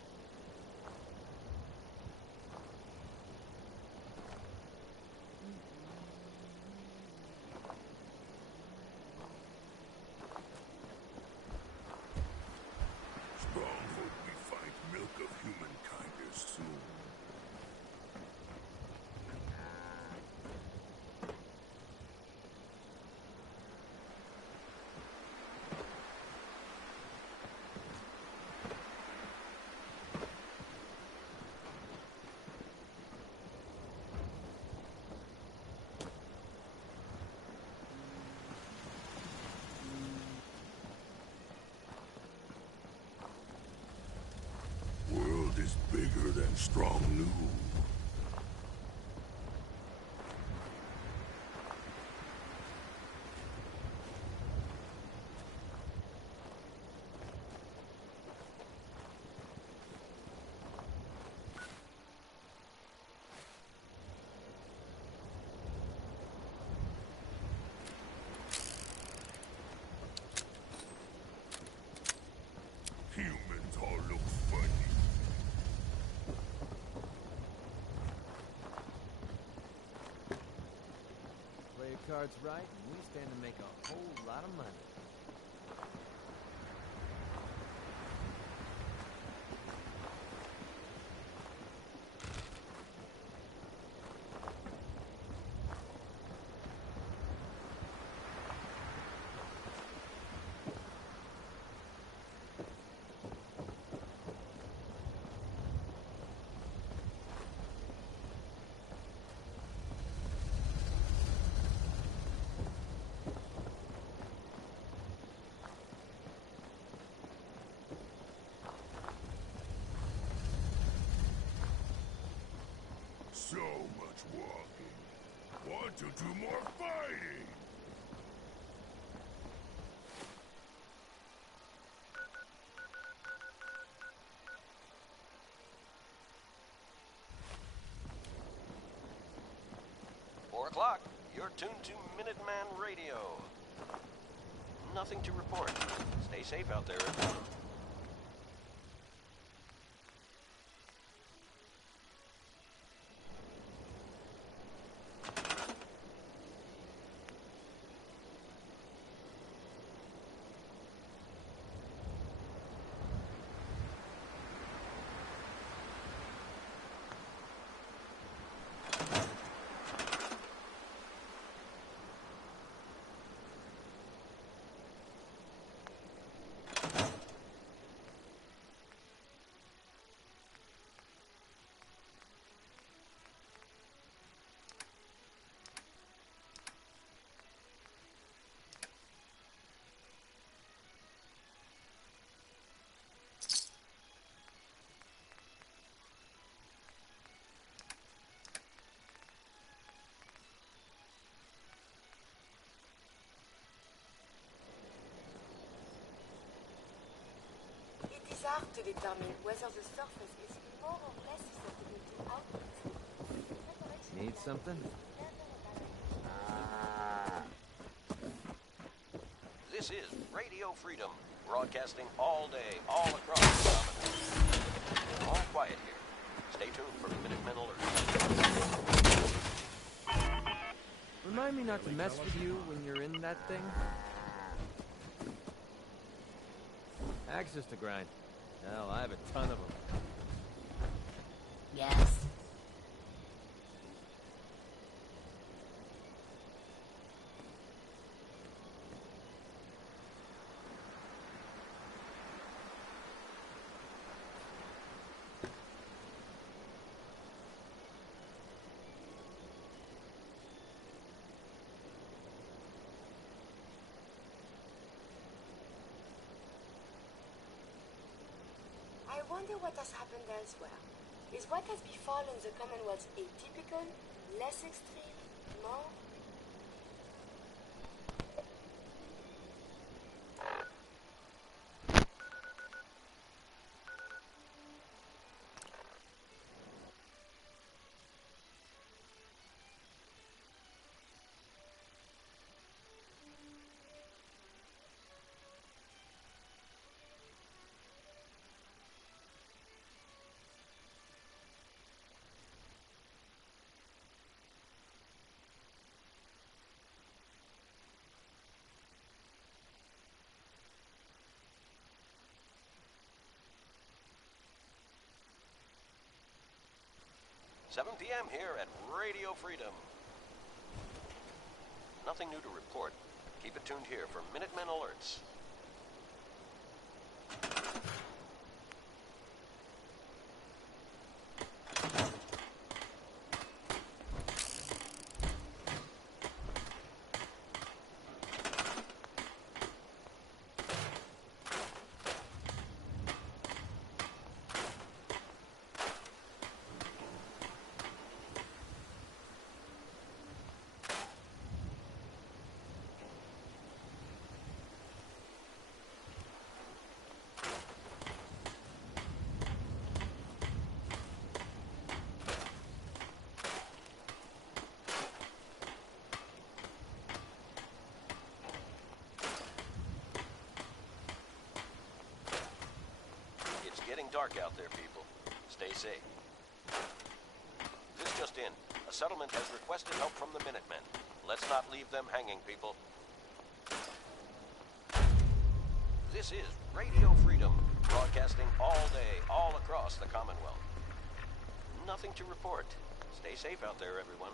Strong hope we find milk of humankind soon. World is bigger than Strong knew. Humans all look funny. Play your cards right, and we stand to make a whole lot of money. So much walking. Want to do more fighting? Four o'clock. You're tuned to Minuteman Radio. Nothing to report. Stay safe out there, everyone. It is hard to determine whether the surface is more or less susceptible to outputs. Need something? This is Radio Freedom, broadcasting all day, all across the Commonwealth. All quiet here. Stay tuned for Minutemen Alert. Remind me not to mess with you when you're in that thing. Axes to grind. Hell, I have a ton of them. Yes. I wonder what has happened elsewhere. Is what has befallen the Commonwealth atypical, less extreme, more? 7 p.m. here at Radio Freedom. Nothing new to report. Keep it tuned here for Minutemen alerts. Dark out there, people. Stay safe. This just in. A settlement has requested help from the Minutemen. Let's not leave them hanging, people. This is Radio Freedom, broadcasting all day, all across the Commonwealth. Nothing to report. Stay safe out there, everyone.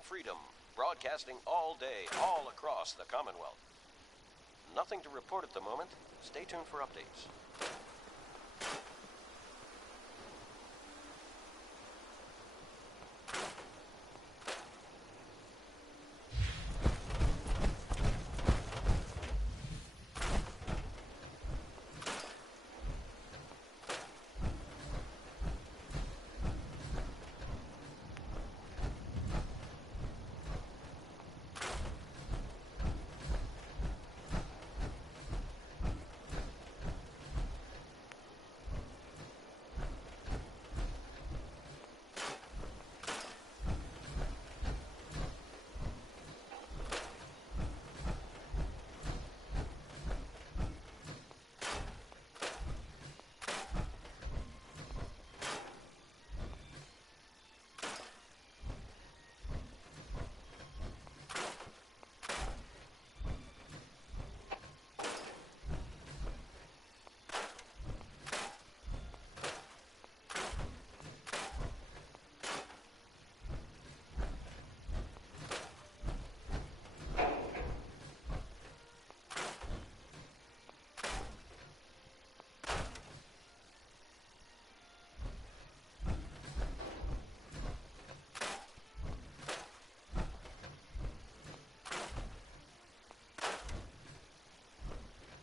Freedom, broadcasting all day, all across the Commonwealth. Nothing to report at the moment. Stay tuned for updates.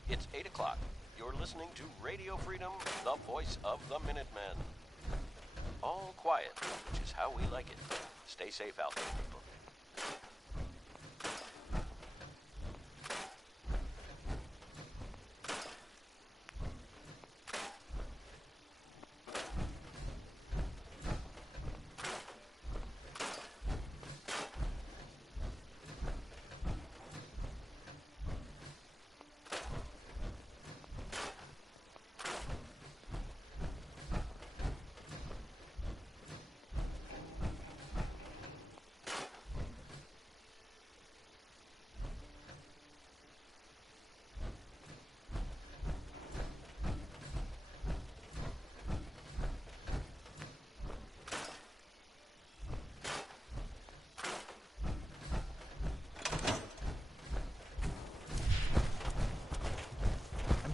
It's 8 o'clock. You're listening to Radio Freedom, the voice of the Minutemen. All quiet, which is how we like it. Stay safe out there, people.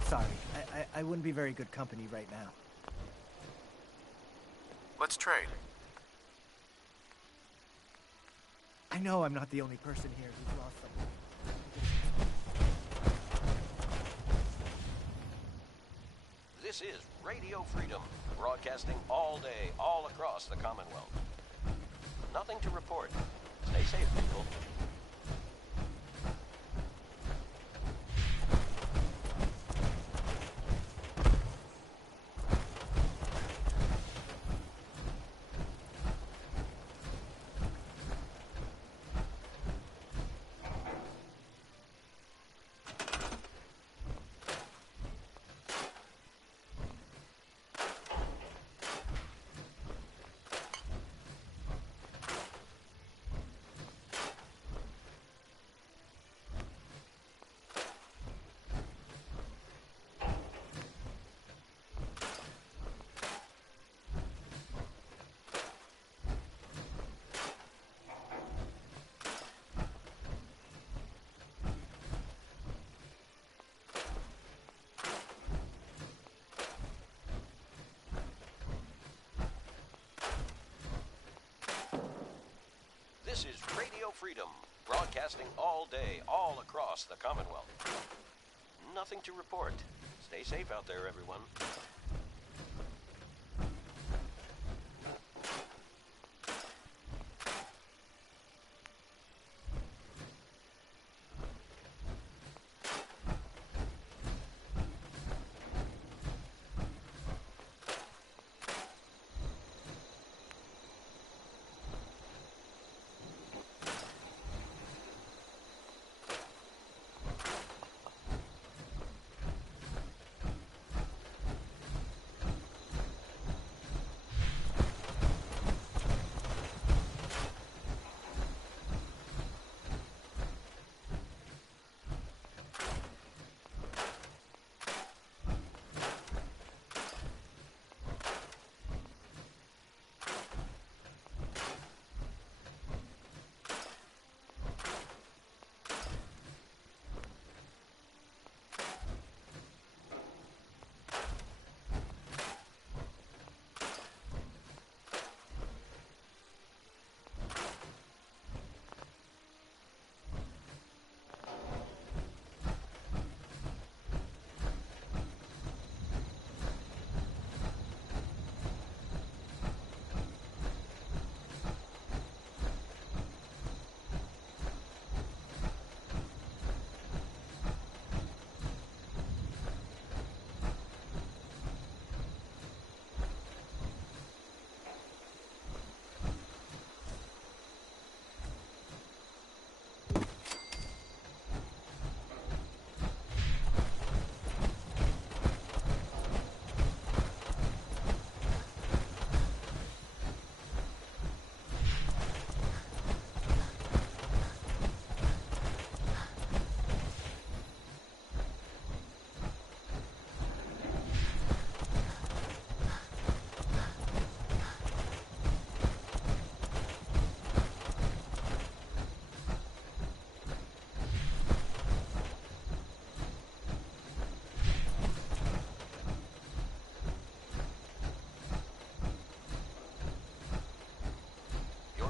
Sorry, I wouldn't be very good company right now. Let's trade. I know I'm not the only person here who's lost someone. This is Radio Freedom, broadcasting all day, all across the Commonwealth. Nothing to report. Stay safe, people. Freedom, broadcasting all day, all across the Commonwealth. Nothing to report. Stay safe out there, everyone.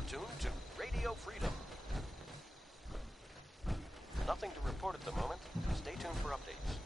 Tuned to Radio Freedom. Nothing to report at the moment. Stay tuned for updates.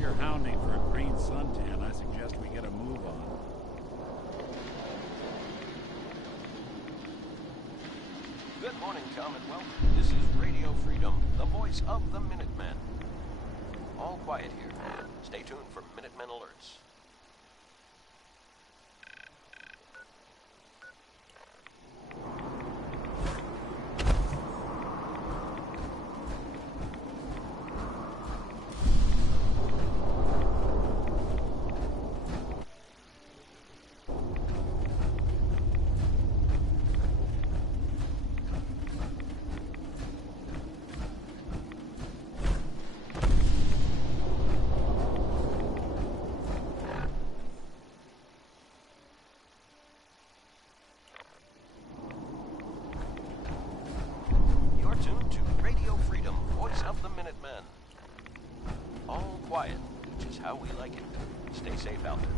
You're hounding for a green suntan, I suggest we get a move on. Good morning, Commonwealth. This is Radio Freedom, the voice of the Minutemen. All quiet here. Stay tuned for Minutemen alerts. safe out there.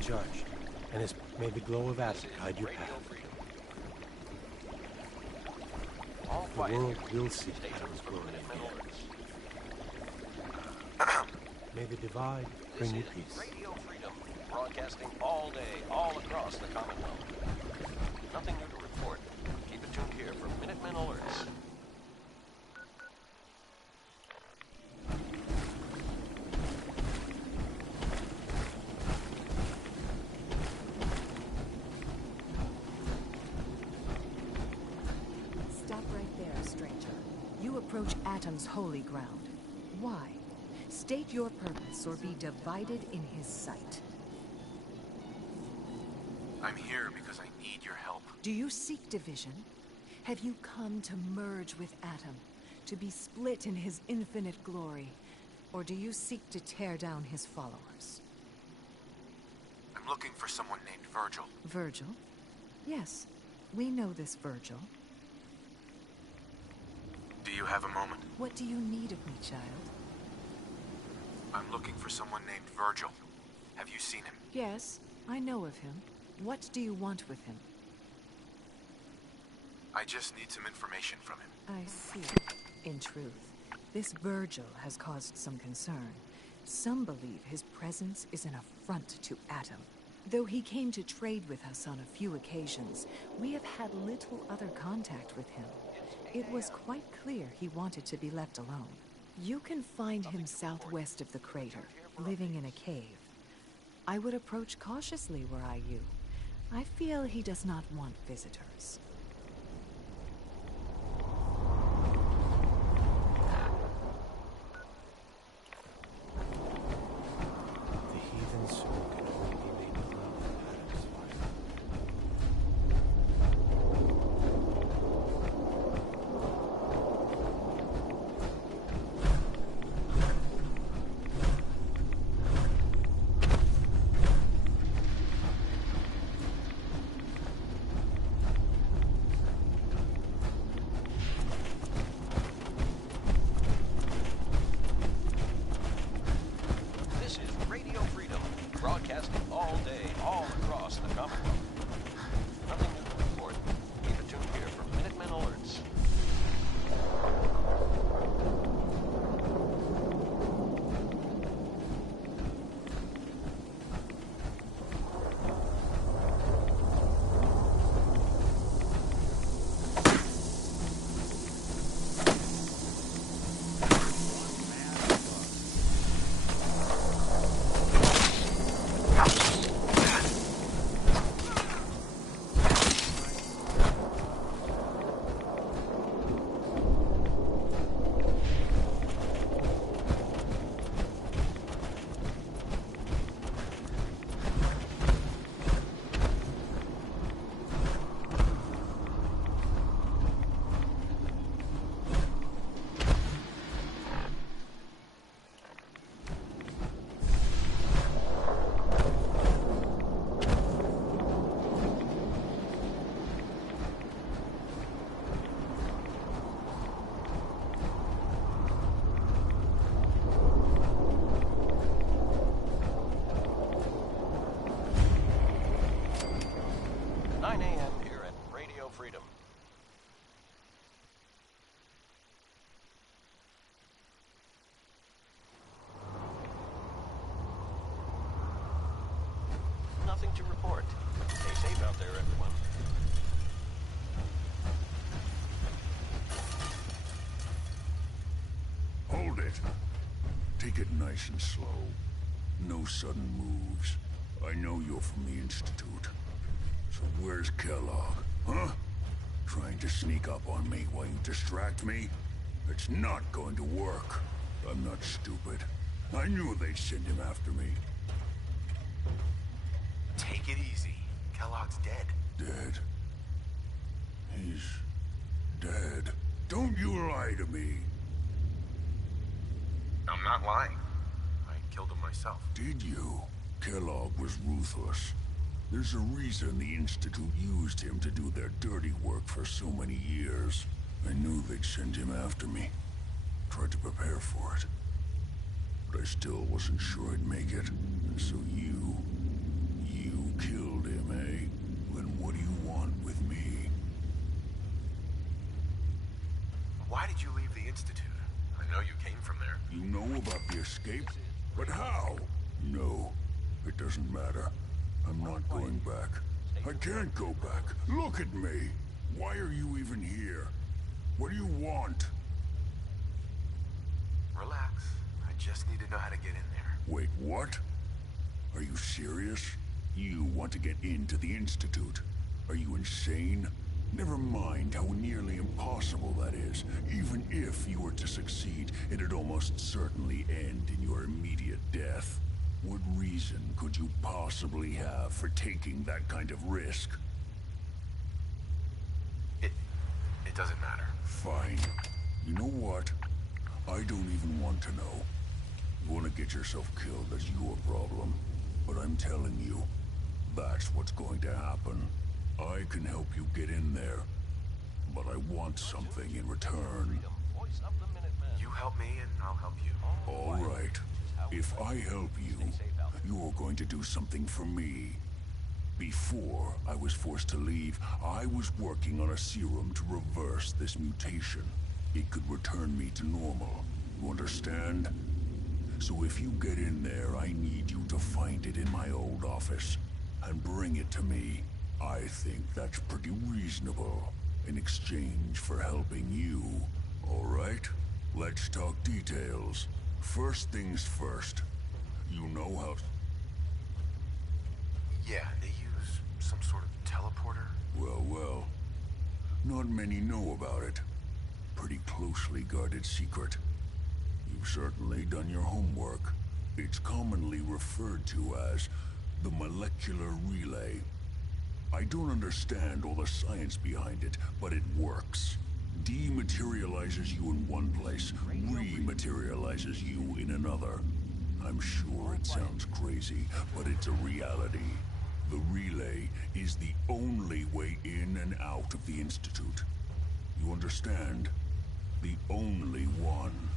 Judged, and has made the glow of Adam guide your path. The world will see Adam's glory again. May the divide bring you peace. Radio Freedom, broadcasting all day, all across the Commonwealth. Nothing new to report. Keep it tuned here for Minutemen alerts. Approach Atom's holy ground. Why? State your purpose or be divided in his sight. I'm here because I need your help. Do you seek division? Have you come to merge with Atom, to be split in his infinite glory, Or do you seek to tear down his followers? I'm looking for someone named Virgil. Virgil? Yes, we know this Virgil. Do you have a moment? What do you need of me, child? I'm looking for someone named Virgil. Have you seen him? Yes, I know of him. What do you want with him? I just need some information from him. I see. In truth, this Virgil has caused some concern. Some believe his presence is an affront to Adam. Though he came to trade with us on a few occasions, we have had little other contact with him. It was quite clear he wanted to be left alone. You can find him southwest of the crater, living in a cave. I would approach cautiously were I you. I feel he does not want visitors. The heathen soul can only be made to love Adam's fire. This is Radio Freedom, broadcasting all day, all across the Commonwealth. Nothing new to report. Keep it tuned here for Minutemen alerts. Freedom. Nothing to report. Stay safe out there, everyone. Hold it. Take it nice and slow. No sudden moves. I know you're from the Institute. So where's Kellogg, huh? Trying to sneak up on me while you distract me? It's not going to work. I'm not stupid. I knew they'd send him after me. Take it easy. Kellogg's dead. Dead? He's dead. Don't you lie to me. I'm not lying. I killed him myself. Did you? Kellogg was ruthless. There's a reason the Institute used him to do their dirty work for so many years. I knew they'd send him after me. Tried to prepare for it. But I still wasn't sure I'd make it. And so you killed him, eh? Then what do you want with me? Why did you leave the Institute? I know you came from there. You know about the escape? But how? No, it doesn't matter. I'm not going back. I can't go back. Look at me. Why are you even here? What do you want? Relax. I just need to know how to get in there. Wait, what? Are you serious? You want to get into the Institute? Are you insane? Never mind how nearly impossible that is. Even if you were to succeed, it'd almost certainly end in your immediate death. What reason could you possibly have for taking that kind of risk? It doesn't matter. Fine. You know what? I don't even want to know. You want to get yourself killed, that's your problem. But I'm telling you, that's what's going to happen. I can help you get in there, but I want something in return. You help me and I'll help you. All right. If I help you, you're going to do something for me. Before I was forced to leave, I was working on a serum to reverse this mutation. It could return me to normal. You understand? So if you get in there, I need you to find it in my old office and bring it to me. I think that's pretty reasonable in exchange for helping you. All right? Let's talk details. First things first. You know how... Yeah, they use some sort of teleporter. Well. Not many know about it. Pretty closely guarded secret. You've certainly done your homework. It's commonly referred to as the molecular relay. I don't understand all the science behind it, but it works. Dematerializes you in one place, rematerializes you in another. I'm sure it sounds crazy, but it's a reality. The relay is the only way in and out of the Institute. You understand? The only one.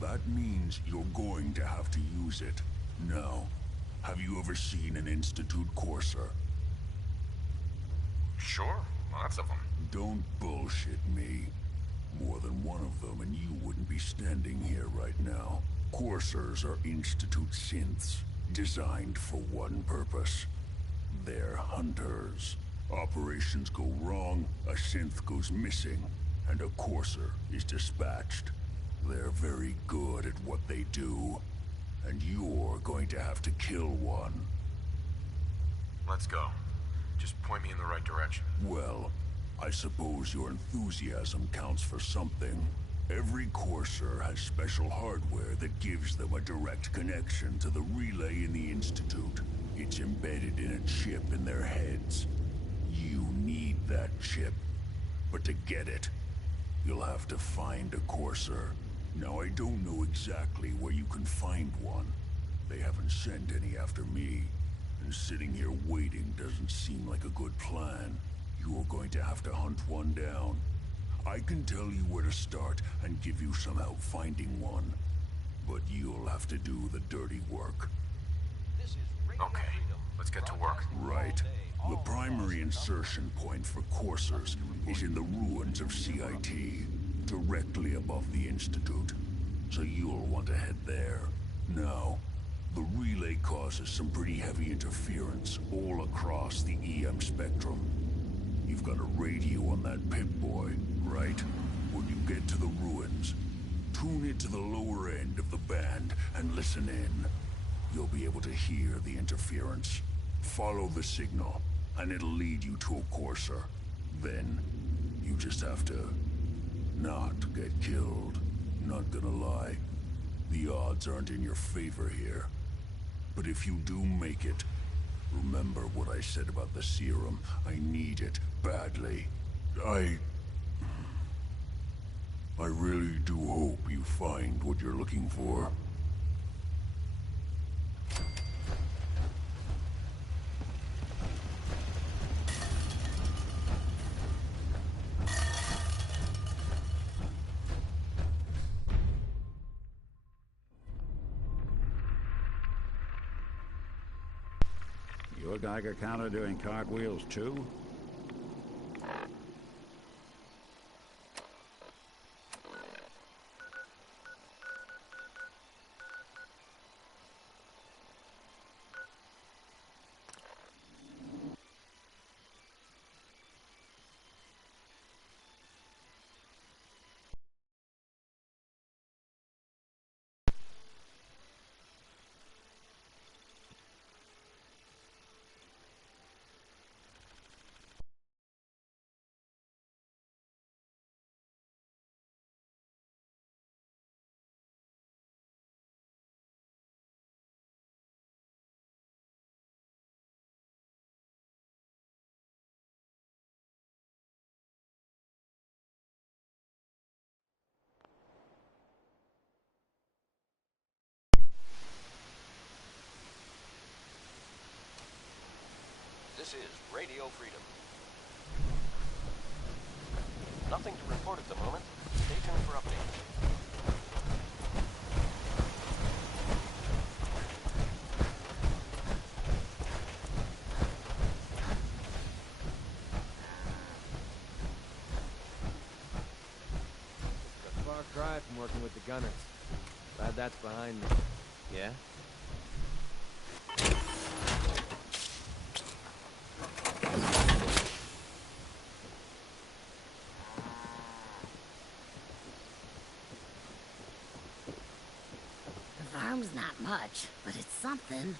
That means you're going to have to use it. Now, have you ever seen an Institute courser? Sure, lots of them. Don't bullshit me. More than one of them and you wouldn't be standing here right now. Coursers are Institute synths, designed for one purpose. They're hunters. Operations go wrong, a synth goes missing, and a courser is dispatched. They're very good at what they do, and you're going to have to kill one. Let's go. Just point me in the right direction. Well, I suppose your enthusiasm counts for something. Every courser has special hardware that gives them a direct connection to the relay in the Institute. It's embedded in a chip in their heads. You need that chip. But to get it, you'll have to find a courser. Now, I don't know exactly where you can find one. They haven't sent any after me. And sitting here waiting doesn't seem like a good plan. You're going to have to hunt one down. I can tell you where to start and give you some help finding one. But you'll have to do the dirty work. Okay, let's get to work. Right. The primary insertion point for coursers is in the ruins of CIT, directly above the Institute. So you'll want to head there. Now, the relay causes some pretty heavy interference all across the EM spectrum. You've got a radio on that Pip-Boy, right? When you get to the ruins, tune it to the lower end of the band and listen in. You'll be able to hear the interference. Follow the signal, and it'll lead you to a courser. Then, you just have to not get killed. Not gonna lie, the odds aren't in your favor here. But if you do make it, remember what I said about the serum. I need it badly. I really do hope you find what you're looking for. Your Geiger counter doing cartwheels too? This is Radio Freedom. Nothing to report at the moment. Stay tuned for updates. It's a far cry from working with the gunners. Glad that's behind me. Yeah? The farm's not much, but it's something.